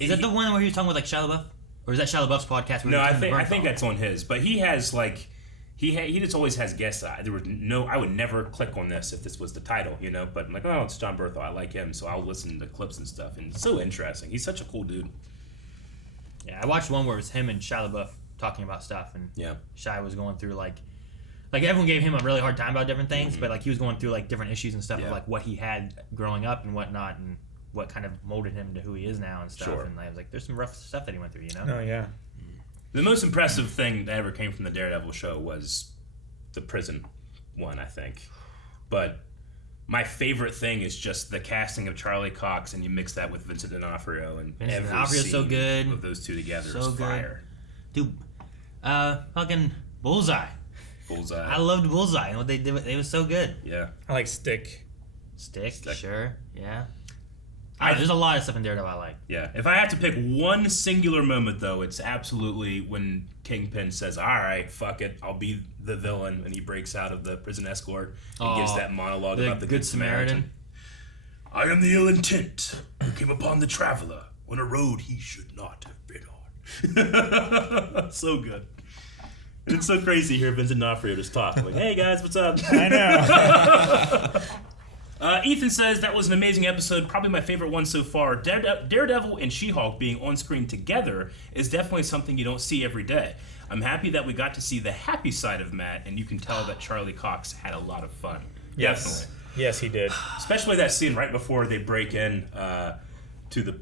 Is that the one where he was talking with like Shia LaBeouf, or is that Shia LaBeouf's podcast? Where No, he was I talking to think Bernthal? that's on his. But he has like he just always has guests. I would never click on this if this was the title, you know. But I'm like, oh, it's John Bernthal. I like him, so I'll listen to clips and stuff. And it's so interesting. He's such a cool dude. Yeah, I watched one where it was him and Shia LaBeouf talking about stuff, and Shia was going through like everyone gave him a really hard time about different things, but like he was going through like different issues and stuff of like what he had growing up and whatnot, and what kind of molded him to who he is now and stuff. Sure. And I was like, there's some rough stuff that he went through, you know? Oh yeah. The most impressive thing that ever came from the Daredevil show was the prison one, I think. But my favorite thing is just the casting of Charlie Cox, and you mix that with Vincent D'Onofrio, and Vincent every D'Onofrio's so scene good. of those two together So is good. fire. Dude, fucking Bullseye. Bullseye. I loved Bullseye and what they did. It was so good. Yeah. I like Stick. Stick. Sure. Yeah. There's a lot of stuff in Daredevil I like. Yeah. If I have to pick one singular moment, though, it's absolutely when Kingpin says, all right, fuck it, I'll be the villain, and he breaks out of the prison escort and gives that monologue about the Good Samaritan. I am the ill intent who came upon the traveler on a road he should not have been on. So good. And it's so crazy to hear Vincent D'Onofrio just talk. Like, hey guys, what's up? I know. Ethan says that was an amazing episode, probably my favorite one so far. Daredevil and She-Hulk being on screen together is definitely something you don't see every day. I'm happy that we got to see the happy side of Matt, and you can tell that Charlie Cox had a lot of fun. Yes. Definitely. Yes, he did. Especially that scene right before they break in to the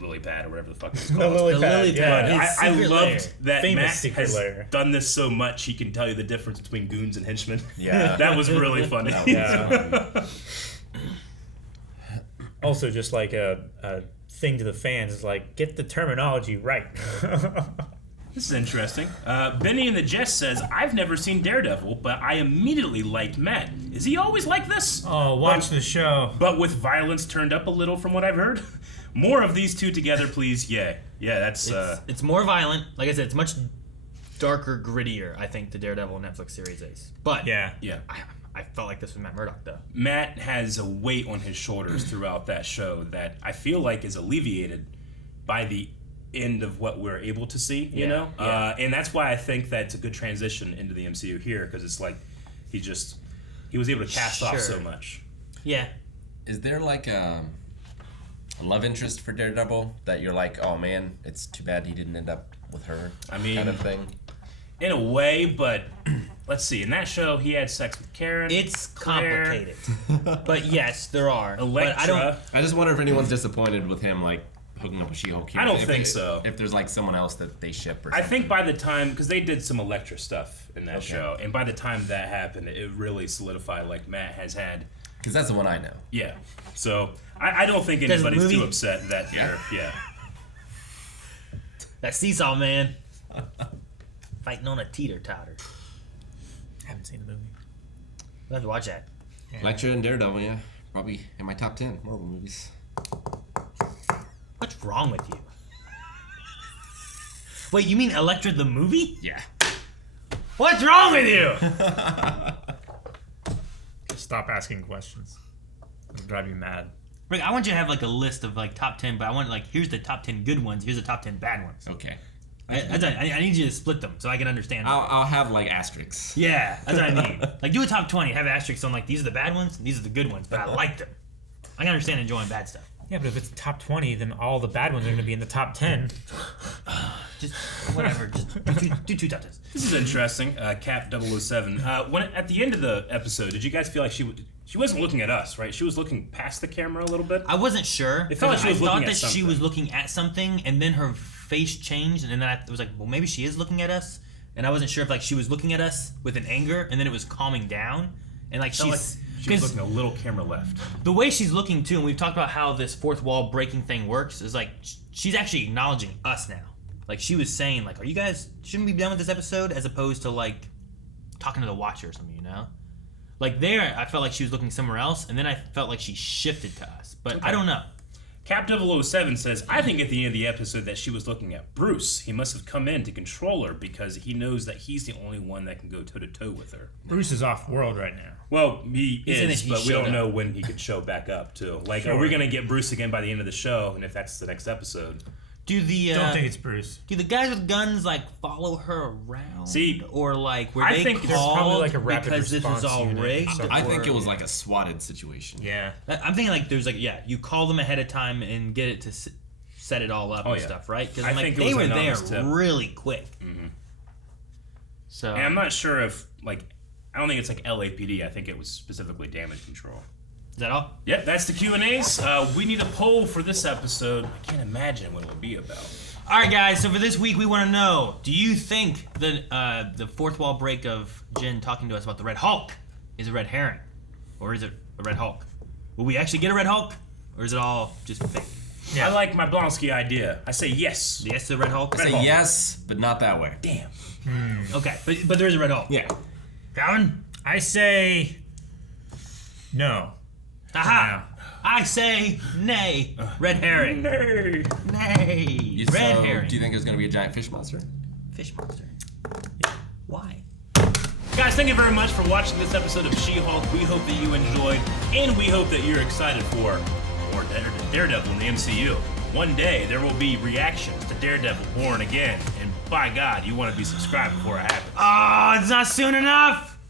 lily pad or whatever the fuck it's called. The lily pad. Yeah. I loved that Famous Matt has lair. done this so much he can tell you the difference between goons and henchmen. Yeah. That was really funny. Yeah. Also, just like a thing to the fans is like, get the terminology right. This is interesting. Benny in the Jest says, I've never seen Daredevil, but I immediately liked Matt. Is he always like this? Oh, watch the show. But with violence turned up a little from what I've heard. More of these two together, please. Yeah. Yeah, that's... It's more violent. Like I said, it's much darker, grittier, I think, the Daredevil Netflix series is. But Yeah. I felt like this was Matt Murdock, though. Matt has a weight on his shoulders throughout that show that I feel like is alleviated by the end of what we're able to see, you know? Yeah. And that's why I think that it's a good transition into the MCU here, because it's like he was able to cast off so much. Yeah. Is there like a love interest for Daredevil that you're like, oh man, it's too bad he didn't end up with her? I mean, kind of thing. In a way, but let's see. In that show, he had sex with Karen. It's Claire, complicated. But yes, there are. Elektra. But I just wonder if anyone's disappointed with him, like, hooking up with She-Hulk here. I don't think so. If there's like someone else that they ship or I something. think by the time, because they did some Elektra stuff in that show, and by the time that happened, it really solidified like Matt has had. Because that's the one I know. Yeah. So I don't think Because anybody's movie- too upset that they're that seesaw man fighting on a teeter-totter. Haven't seen the movie. We'll have to watch that. Elektra and Daredevil, yeah. Probably in my top 10 Marvel movies. What's wrong with you? Wait, you mean Elektra the movie? Yeah. What's wrong with you? Stop asking questions. It'll drive you mad. Rick, I want you to have like a list of like top 10, but I want like, here's the top 10 good ones, here's the top 10 bad ones. Okay. I need you to split them so I can understand. I'll have like asterisks. Yeah, that's what I need. Like do a top 20, have asterisks on like these are the bad ones, and these are the good ones, but I like them. I can understand enjoying bad stuff. Yeah, but if it's top 20, then all the bad ones are going to be in the top 10. Just whatever. Just do two top 10s. This is interesting. Cap 007. When at the end of the episode, did you guys feel like she wasn't looking at us, right? She was looking past the camera a little bit. I wasn't sure. It felt like she was I thought looking that at something. she was looking at something, and then her face changed, and then I was like, well, maybe she is looking at us. And I wasn't sure if like she was looking at us with an anger, and then it was calming down, and like Felt like she's. she was looking a little camera left. The way she's looking too, and we've talked about how this fourth wall breaking thing works, is like she's actually acknowledging us now. Like she was saying, like, "Are you guys shouldn't we be done with this episode?" As opposed to like talking to the watcher or something, you know? Like there, I felt like she was looking somewhere else, and then I felt like she shifted to us. But Okay. I don't know. Cap 007 says, I think at the end of the episode that she was looking at Bruce. He must have come in to control her because he knows that he's the only one that can go toe-to-toe with her. Bruce is off world right now. Well, he He's in is, it, he but we showed don't up. know when he could show back up, too. Like, Sure. are we going to get Bruce again by the end of the show? And if that's the next episode... Do the Don't think it's Bruce. Do the guys with guns like follow her around? See, or like were I they think there's called probably like a rapid because this was response all unit or rigged? something. I think or- it was like a swatted situation. Yeah. I'm thinking like there's like you call them ahead of time and get it to set it all up and yeah. stuff, right? Because I like think it they was were an there honest tip. really quick. Mm-hmm. So And I'm not sure if, like... I don't think it's like LAPD. I think it was specifically damage control. Is that all? Yep, that's the Q&As. We need a poll for this episode. I can't imagine what it'll be about. All right, guys. So for this week, we want to know: do you think the fourth wall break of Jen talking to us about the Red Hulk is a red herring, or is it a Red Hulk? Will we actually get a Red Hulk, or is it all just fake? I like my Blonsky idea. I say yes. Yes to the Red Hulk. I say yes, but not that way. Damn. Okay, but there is a Red Hulk. Yeah. Calvin? I say no. Aha! I say nay. Red herring. Nay. Nay. Red herring. Do you think there's going to be a giant fish monster? Fish monster. Why? Guys, thank you very much for watching this episode of She-Hulk. We hope that you enjoyed, and we hope that you're excited for more Daredevil in the MCU. One day, there will be reactions to Daredevil Born Again, and by God, you want to be subscribed before it happens. Oh, it's not soon enough!